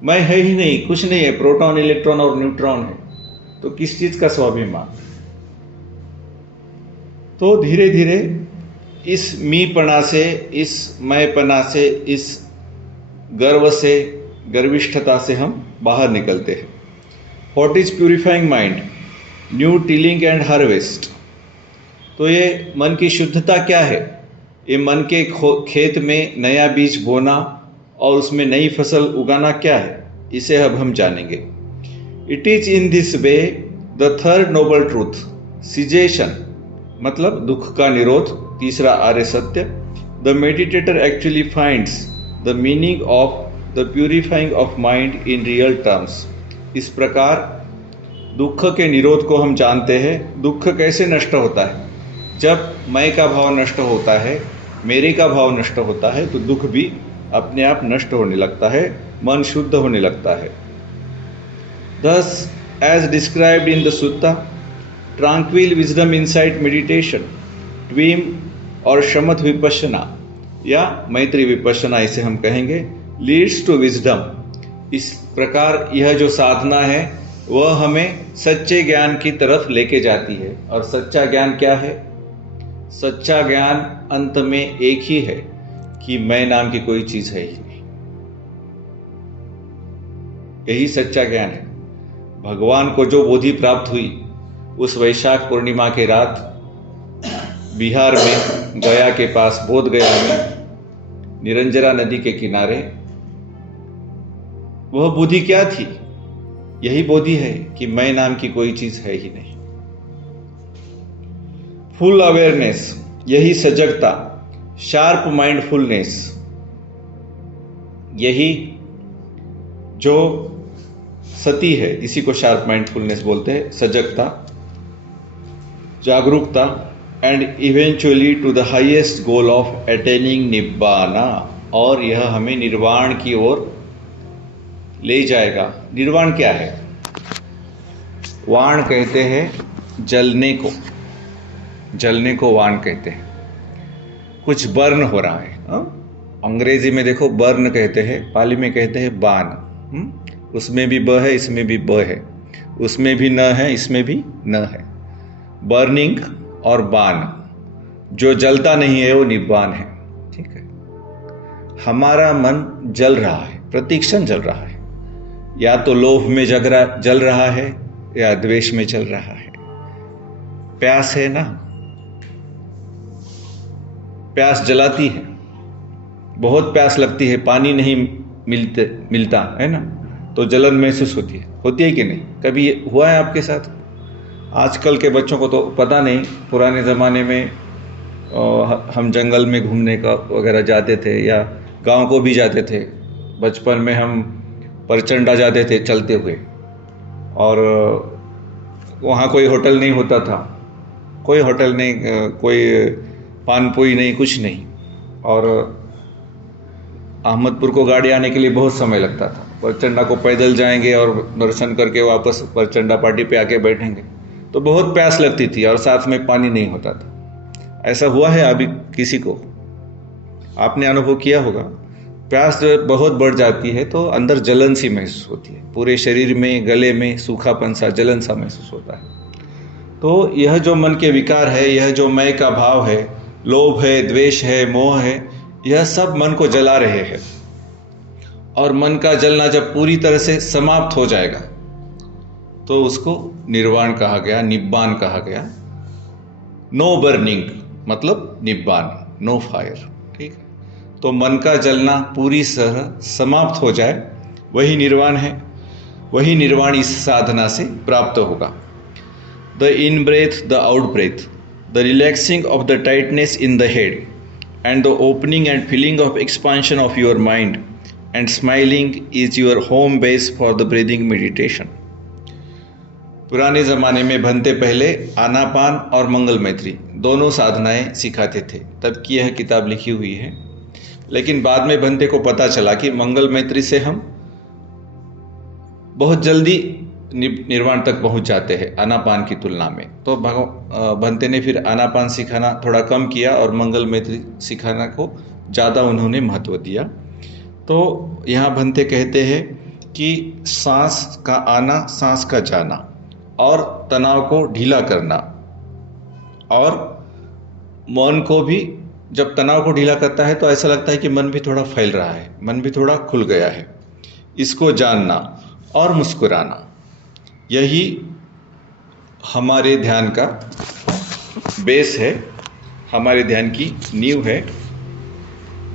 मैं है ही नहीं, कुछ नहीं है, प्रोटॉन, इलेक्ट्रॉन और न्यूट्रॉन है, तो किस चीज का स्वाभिमान। तो धीरे धीरे इस मीपना से, इस मैंपना से, इस गर्व से, गर्विष्ठता से हम बाहर निकलते हैं। What is purifying mind, new tilling and harvest. तो ये मन की शुद्धता क्या है, ये मन के खेत में नया बीज बोना और उसमें नई फसल उगाना क्या है, इसे अब हम जानेंगे। It is in this way the third noble truth, caseation मतलब दुख का निरोध, तीसरा आर्य सत्य, the meditator actually finds the meaning of the purifying of mind in real terms. इस प्रकार दुख के निरोध को हम जानते हैं। दुख कैसे नष्ट होता है, जब मैं का भाव नष्ट होता है, मेरे का भाव नष्ट होता है, तो दुख भी अपने आप नष्ट होने लगता है, मन शुद्ध होने लगता है। Thus, as described in the Sutta, tranquil wisdom insight meditation, ट्वीम और शमथ विपश्यना या मैत्री विपश्यना इसे हम कहेंगे, लीड्स टू विजडम। इस प्रकार यह जो साधना है वह हमें सच्चे ज्ञान की तरफ लेके जाती है। और सच्चा ज्ञान क्या है? सच्चा ज्ञान अंत में एक ही है कि मैं नाम की कोई चीज है ही नहीं। यही सच्चा ज्ञान है। भगवान को जो बोधि प्राप्त हुई उस वैशाख पूर्णिमा की रात बिहार में गया के पास, बोध गया में निरंजरा नदी के किनारे, वह बोधि क्या थी? यही बोधि है कि मैं नाम की कोई चीज है ही नहीं। फुल अवेयरनेस, यही सजगता, शार्प माइंडफुलनेस, यही जो सती है, इसी को शार्प माइंडफुलनेस बोलते हैं। सजगता, जागरूकता, and eventually to the highest goal of attaining nibbana, और यह हमें निर्वाण की ओर ले जाएगा। निर्वाण क्या है? वाण कहते हैं जलने को, जलने को वाण कहते हैं। कुछ बर्न हो रहा है। अंग्रेजी में देखो बर्न कहते हैं, पाली में कहते हैं बान। उसमें भी ब है, इसमें भी ब है, उसमें भी न है, इसमें भी न है। बर्निंग और बान, जो जलता नहीं है वो निब्बान है। ठीक है, हमारा मन जल रहा है, प्रतीक्षण जल रहा है, या तो लोभ में जल रहा है या द्वेष में जल रहा है। प्यास है ना, प्यास जलाती है, बहुत प्यास लगती है, पानी नहीं मिलता है ना, तो जलन महसूस होती है कि नहीं? कभी हुआ है आपके साथ? आजकल के बच्चों को तो पता नहीं, पुराने ज़माने में हम जंगल में घूमने का वगैरह जाते थे, या गांव को भी जाते थे। बचपन में हम परचंडा जाते थे चलते हुए, और वहाँ कोई होटल नहीं होता था, कोई होटल नहीं, कोई पानपुई नहीं, कुछ नहीं। और अहमदपुर को गाड़ी आने के लिए बहुत समय लगता था। परचंडा को पैदल जाएंगे और दर्शन करके वापस परचंडा पार्टी पे आके बैठेंगे, तो बहुत प्यास लगती थी और साथ में पानी नहीं होता था। ऐसा हुआ है अभी किसी को? आपने अनुभव किया होगा। प्यास जब बहुत बढ़ जाती है तो अंदर जलन सी महसूस होती है, पूरे शरीर में, गले में सूखापन सा, जलन सा महसूस होता है। तो यह जो मन के विकार है, यह जो मैं का भाव है, लोभ है, द्वेष है, मोह है, यह सब मन को जला रहे हैं। और मन का जलना जब पूरी तरह से समाप्त हो जाएगा तो उसको निर्वाण कहा गया, निब्बान कहा गया। नो बर्निंग मतलब निब्बान, नो फायर। ठीक है, तो मन का जलना पूरी तरह समाप्त हो जाए, वही निर्वाण है। वही निर्वाण इस साधना से प्राप्त होगा। The in breath, the out breath, the relaxing of the tightness in the head, and the opening and filling of expansion of your mind and smiling is your home base for the breathing meditation. पुराने ज़माने में भंते पहले आनापान और मंगल मैत्री दोनों साधनाएं सिखाते थे, तब की यह किताब लिखी हुई है। लेकिन बाद में भंते को पता चला कि मंगल मैत्री से हम बहुत जल्दी निर्वाण तक पहुंच जाते हैं आनापान की तुलना में। तो भंते ने फिर आनापान सिखाना थोड़ा कम किया और मंगल मैत्री सिखाना को ज़्यादा उन्होंने महत्व दिया। तो यहाँ भंते कहते हैं कि सांस का आना, सांस का जाना, और तनाव को ढीला करना, और मन को भी जब तनाव को ढीला करता है तो ऐसा लगता है कि मन भी थोड़ा फैल रहा है, मन भी थोड़ा खुल गया है, इसको जानना और मुस्कुराना, यही हमारे ध्यान का बेस है, हमारे ध्यान की नींव है।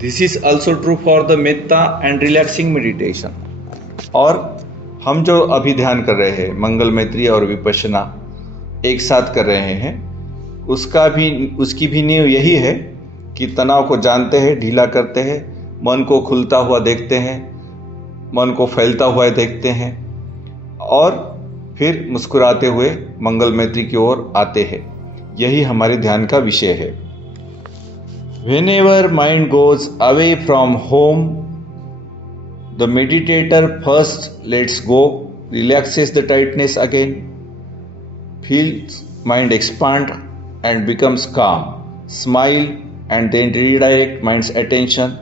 This is also true for the metta and relaxing meditation. और हम जो अभी ध्यान कर रहे हैं, मंगल मैत्री और विपश्यना एक साथ कर रहे हैं, उसकी भी नींव यही है कि तनाव को जानते हैं, ढीला करते हैं, मन को खुलता हुआ देखते हैं, मन को फैलता हुआ देखते हैं, और फिर मुस्कुराते हुए मंगल मैत्री की ओर आते हैं। यही हमारे ध्यान का विषय है। Whenever mind goes away from home, the meditator first lets go, relaxes the tightness again, feels mind expand and becomes calm, smile, and then redirect mind's attention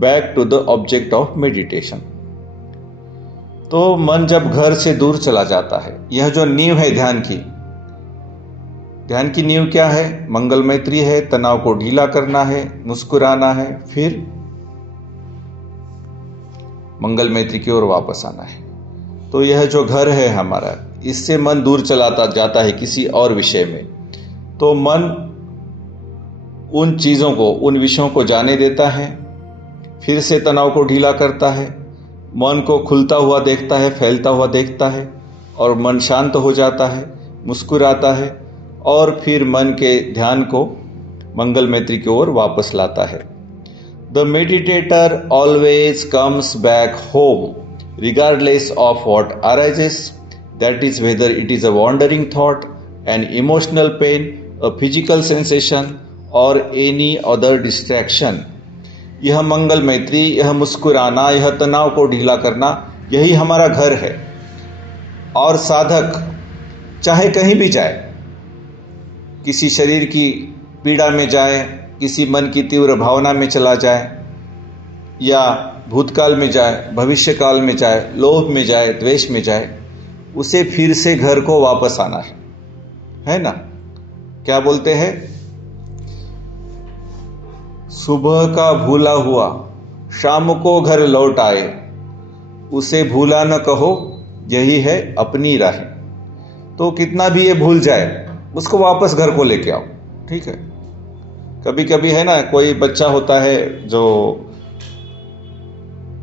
back to the object of meditation. तो मन जब घर से दूर चला जाता है, यह जो नींव है ध्यान की नींव क्या है? मंगल मैत्री है, तनाव को ढीला करना है, मुस्कुराना है, फिर मंगल मैत्री की ओर वापस आना है। तो यह जो घर है हमारा, इससे मन दूर चलाता जाता है किसी और विषय में, तो मन उन चीज़ों को, उन विषयों को जाने देता है, फिर से तनाव को ढीला करता है, मन को खुलता हुआ देखता है, फैलता हुआ देखता है, और मन शांत हो जाता है, मुस्कुराता है, और फिर मन के ध्यान को मंगल मैत्री की ओर वापस लाता है। The meditator always comes back home regardless of what arises, that is whether it is a wandering thought, an emotional pain, a physical sensation or any other distraction। यह मंगल मैत्री, यह मुस्कुराना, यह तनाव को ढीला करना, यही हमारा घर है। और साधक चाहे कहीं भी जाए, किसी शरीर की पीड़ा में जाए, किसी मन की तीव्र भावना में चला जाए, या भूतकाल में जाए, भविष्य काल में जाए, लोभ में जाए, द्वेष में जाए, उसे फिर से घर को वापस आना है ना। क्या बोलते हैं, सुबह का भूला हुआ शाम को घर लौट आए, उसे भूला न कहो, यही है अपनी राह। तो कितना भी ये भूल जाए, उसको वापस घर को लेके आओ, ठीक है। कभी कभी है ना, कोई बच्चा होता है जो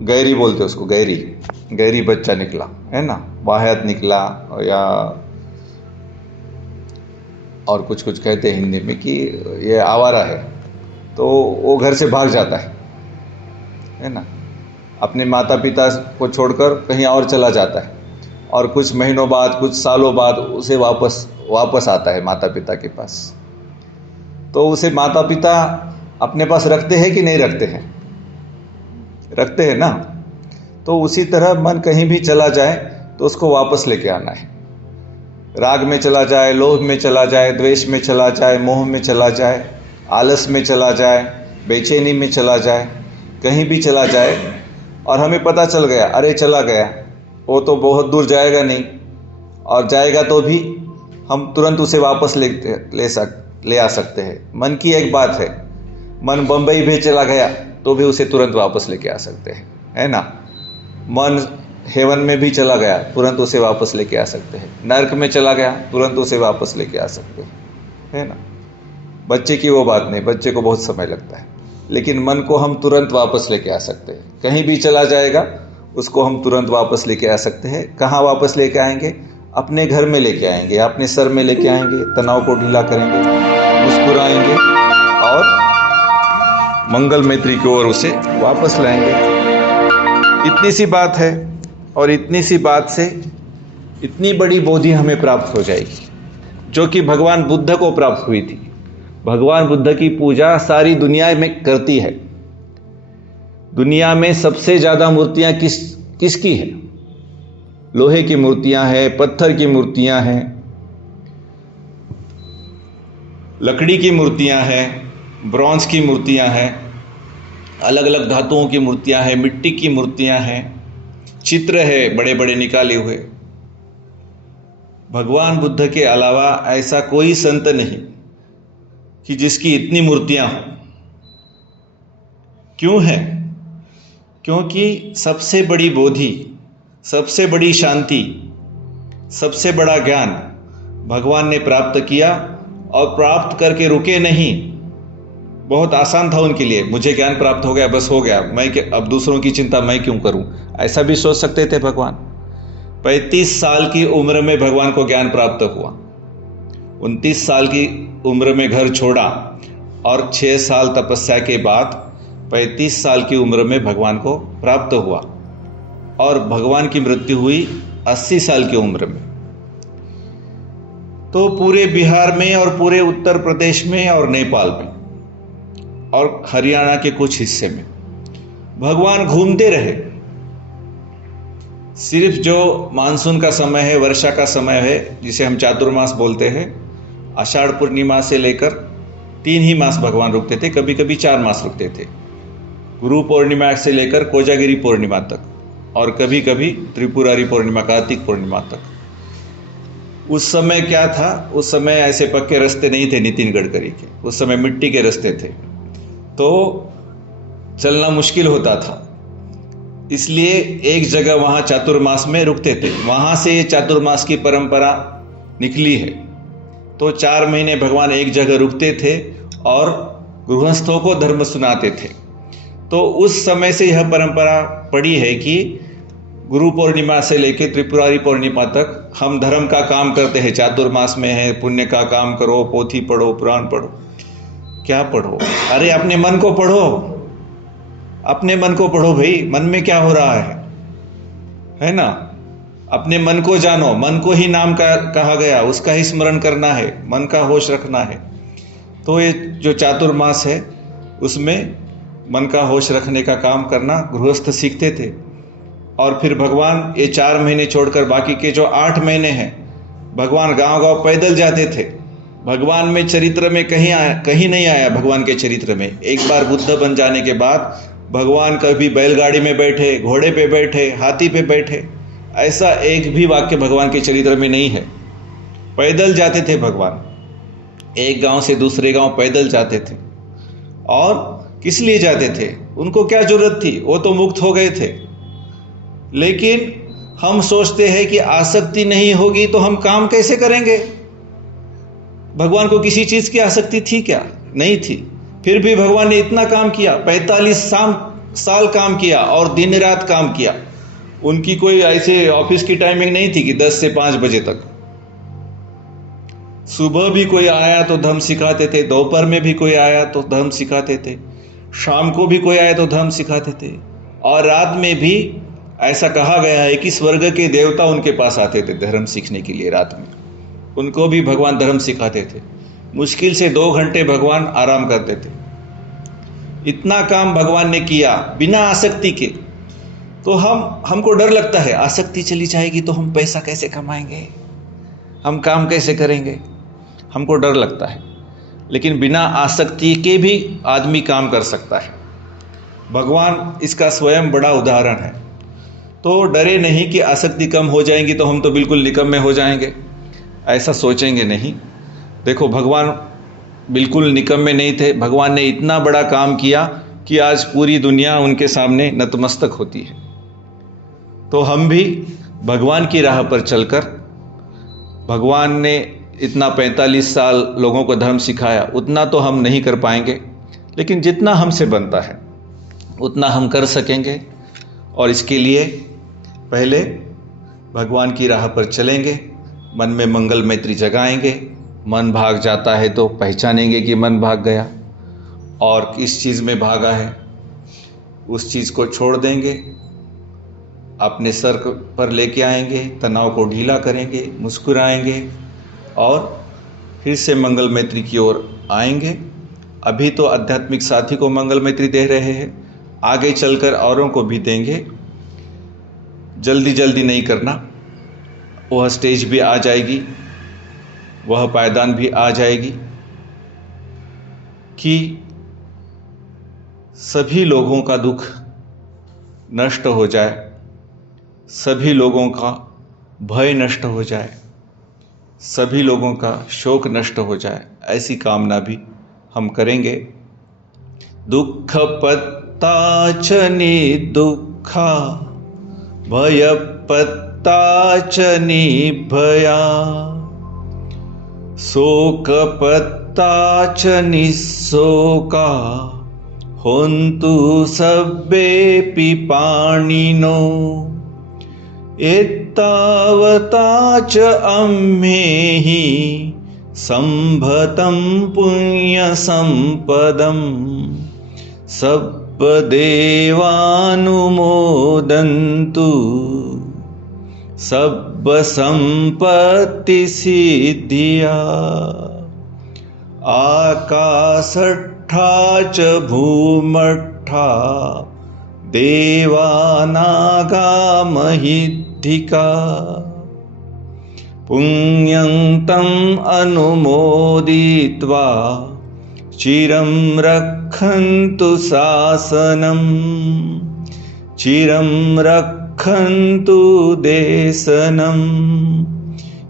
गैरी बोलते, उसको गैरी बच्चा निकला है ना, वाहियात निकला, या और कुछ कहते हैं हिंदी में कि ये आवारा है, तो वो घर से भाग जाता है ना, अपने माता पिता को छोड़कर कहीं और चला जाता है, और कुछ महीनों बाद, कुछ सालों बाद उसे वापस आता है माता पिता के पास। तो उसे माता पिता अपने पास रखते हैं कि नहीं रखते हैं? रखते हैं ना। तो उसी तरह मन कहीं भी चला जाए तो उसको वापस लेके आना है। राग में चला जाए, लोभ में चला जाए, द्वेष में चला जाए, मोह में चला जाए, आलस में चला जाए, बेचैनी में चला जाए, कहीं भी चला जाए, और हमें पता चल गया अरे चला गया, वो तो बहुत दूर जाएगा नहीं, और जाएगा तो भी हम तुरंत उसे वापस ले आ सकते हैं। मन की एक बात है, मन बम्बई भी चला गया तो भी उसे तुरंत वापस लेके आ सकते हैं, है ना। मन हेवन में भी चला गया, तुरंत उसे वापस लेके आ सकते हैं। नर्क में चला गया, तुरंत उसे वापस लेके आ सकते हैं, है ना। बच्चे की वो बात नहीं, बच्चे को बहुत समय लगता है, लेकिन मन को हम तुरंत वापस लेके आ सकते हैं। कहीं भी चला जाएगा उसको हम तुरंत वापस लेके आ सकते हैं। कहाँ वापस लेके आएंगे? अपने घर में लेके आएंगे, अपने सर में लेके आएंगे, तनाव को ढीला करेंगे, मुस्कुराएंगे, और मंगल मैत्री की ओर उसे वापस लाएंगे। इतनी सी बात है, और इतनी सी बात से इतनी बड़ी बोधि हमें प्राप्त हो जाएगी, जो कि भगवान बुद्ध को प्राप्त हुई थी। भगवान बुद्ध की पूजा सारी दुनिया में करती है। दुनिया में सबसे ज्यादा मूर्तियां किसकी है? लोहे की मूर्तियां हैं, पत्थर की मूर्तियां हैं, लकड़ी की मूर्तियां हैं, ब्रॉन्ज की मूर्तियां हैं, अलग अलग धातुओं की मूर्तियां हैं, मिट्टी की मूर्तियां हैं, चित्र है बड़े बड़े निकाले हुए। भगवान बुद्ध के अलावा ऐसा कोई संत नहीं कि जिसकी इतनी मूर्तियां हो। क्यों है? क्योंकि सबसे बड़ी बोधि, सबसे बड़ी शांति, सबसे बड़ा ज्ञान भगवान ने प्राप्त किया, और प्राप्त करके रुके नहीं। बहुत आसान था उनके लिए, मुझे ज्ञान प्राप्त हो गया, बस हो गया, मैं अब दूसरों की चिंता मैं क्यों करूं, ऐसा भी सोच सकते थे भगवान। 35 साल की उम्र में भगवान को ज्ञान प्राप्त हुआ, 29 साल की उम्र में घर छोड़ा, और 6 साल तपस्या के बाद 35 साल की उम्र में भगवान को प्राप्त हुआ, और भगवान की मृत्यु हुई 80 साल की उम्र में। तो पूरे बिहार में, और पूरे उत्तर प्रदेश में, और नेपाल में, और हरियाणा के कुछ हिस्से में भगवान घूमते रहे। सिर्फ जो मानसून का समय है, वर्षा का समय है, जिसे हम चातुर्मास बोलते हैं, आषाढ़ पूर्णिमा से लेकर 3 ही मास भगवान रुकते थे, कभी कभी 4 मास रुकते थे। गुरु पूर्णिमा से लेकर कोजागिरी पूर्णिमा तक, और कभी कभी त्रिपुरारी पूर्णिमा, कार्तिक पूर्णिमा तक। उस समय क्या था? उस समय ऐसे पक्के रास्ते नहीं थे नितिन गडकरी के, उस समय मिट्टी के रास्ते थे, तो चलना मुश्किल होता था। इसलिए एक जगह वहाँ चातुर्मास में रुकते थे। वहाँ से ये चातुर्मास की परंपरा निकली है। तो 4 महीने भगवान एक जगह रुकते थे और गृहस्थों को धर्म सुनाते थे। तो उस समय से यह परंपरा पड़ी है कि गुरु पूर्णिमा से लेकर त्रिपुरारी पूर्णिमा तक हम धर्म का काम करते हैं। चातुर्मास में है पुण्य का काम करो, पोथी पढ़ो, पुराण पढ़ो। क्या पढ़ो? अरे अपने मन को पढ़ो, अपने मन को पढ़ो भाई। मन में क्या हो रहा है ना? अपने मन को जानो। मन को ही नाम का कहा गया, उसका ही स्मरण करना है, मन का होश रखना है। तो ये जो चातुर्मास है उसमें मन का होश रखने का काम करना गृहस्थ सीखते थे। और फिर भगवान ये 4 महीने छोड़कर बाकी के जो 8 महीने हैं भगवान गांव-गांव पैदल जाते थे। भगवान में चरित्र में कहीं नहीं आया। भगवान के चरित्र में एक बार बुद्ध बन जाने के बाद भगवान कभी बैलगाड़ी में बैठे, घोड़े पे बैठे, हाथी पे बैठे, ऐसा एक भी वाक्य भगवान के चरित्र में नहीं है। पैदल जाते थे भगवान, एक गांव से दूसरे गांव पैदल जाते थे। और किस लिए जाते थे? उनको क्या जरूरत थी? वो तो मुक्त हो गए थे। लेकिन हम सोचते हैं कि आसक्ति नहीं होगी तो हम काम कैसे करेंगे? भगवान को किसी चीज की आसक्ति थी क्या? नहीं थी। फिर भी भगवान ने इतना काम किया, 45 साल काम किया और दिन रात काम किया। उनकी कोई ऐसे ऑफिस की टाइमिंग नहीं थी कि 10 से 5 बजे तक। सुबह भी कोई आया तो धर्म सिखाते थे, दोपहर में भी कोई आया तो धर्म सिखाते थे, शाम को भी कोई आया तो धर्म सिखाते थे। और रात में भी ऐसा कहा गया है कि स्वर्ग के देवता उनके पास आते थे धर्म सीखने के लिए। रात में उनको भी भगवान धर्म सिखाते थे। मुश्किल से 2 घंटे भगवान आराम करते थे। इतना काम भगवान ने किया बिना आसक्ति के। तो हमको डर लगता है, आसक्ति चली जाएगी तो हम पैसा कैसे कमाएंगे, हम काम कैसे करेंगे, हमको डर लगता है। लेकिन बिना आसक्ति के भी आदमी काम कर सकता है। भगवान इसका स्वयं बड़ा उदाहरण है। तो डरे नहीं कि आसक्ति कम हो जाएंगी तो हम तो बिल्कुल निकम्मे हो जाएंगे, ऐसा सोचेंगे नहीं। देखो भगवान बिल्कुल निकम्मे नहीं थे। भगवान ने इतना बड़ा काम किया कि आज पूरी दुनिया उनके सामने नतमस्तक होती है। तो हम भी भगवान की राह पर चलकर, भगवान ने इतना 45 साल लोगों को धर्म सिखाया, उतना तो हम नहीं कर पाएंगे, लेकिन जितना हमसे बनता है उतना हम कर सकेंगे। और इसके लिए पहले भगवान की राह पर चलेंगे, मन में मंगल मैत्री जगाएंगे। मन भाग जाता है तो पहचानेंगे कि मन भाग गया और किस चीज़ में भागा है, उस चीज़ को छोड़ देंगे, अपने सर पर लेके आएंगे, तनाव को ढीला करेंगे, मुस्कुराएंगे और फिर से मंगल मैत्री की ओर आएंगे। अभी तो आध्यात्मिक साथी को मंगल मैत्री दे रहे हैं, आगे चलकर औरों को भी देंगे। जल्दी जल्दी नहीं करना, वह स्टेज भी आ जाएगी, वह पायदान भी आ जाएगी कि सभी लोगों का दुख नष्ट हो जाए, सभी लोगों का भय नष्ट हो जाए, सभी लोगों का शोक नष्ट हो जाए। ऐसी कामना भी हम करेंगे। दुख पत्ताच निर्दुःखा भय पत्ताच निर्भया शोक पत्ताच निःशोका होन्तु सब्बेऽपि पाणिनो एतावता च अम्मेहि संभतं पुण्यसम्पदम् सब्बदेवानुमोदन्तु सब्बसम्पत्तिसिद्धिया आकाशट्ठा च भूमट्ठा देवानागा महिद्धिका पुण्यं तम् अनुमोदित्वा चिरं रक्षन्तु शासनं चिरं रक्षन्तु देशनं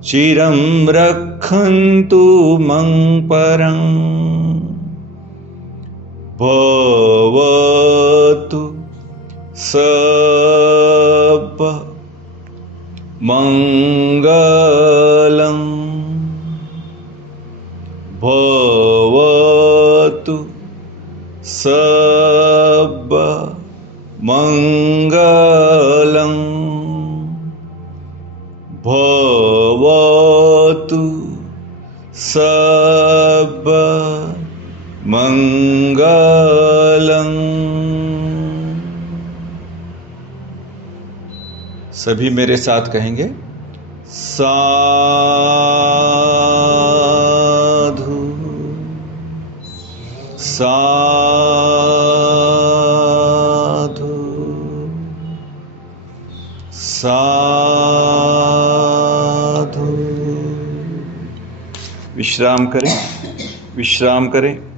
चिरं रक्षन्तु मं परं भवतु सर्व मंगलम भवतु सर्व मंगलम भवतु सर्व मंगलम। सभी मेरे साथ कहेंगे, साधु साधु साधु। विश्राम करें, विश्राम करें।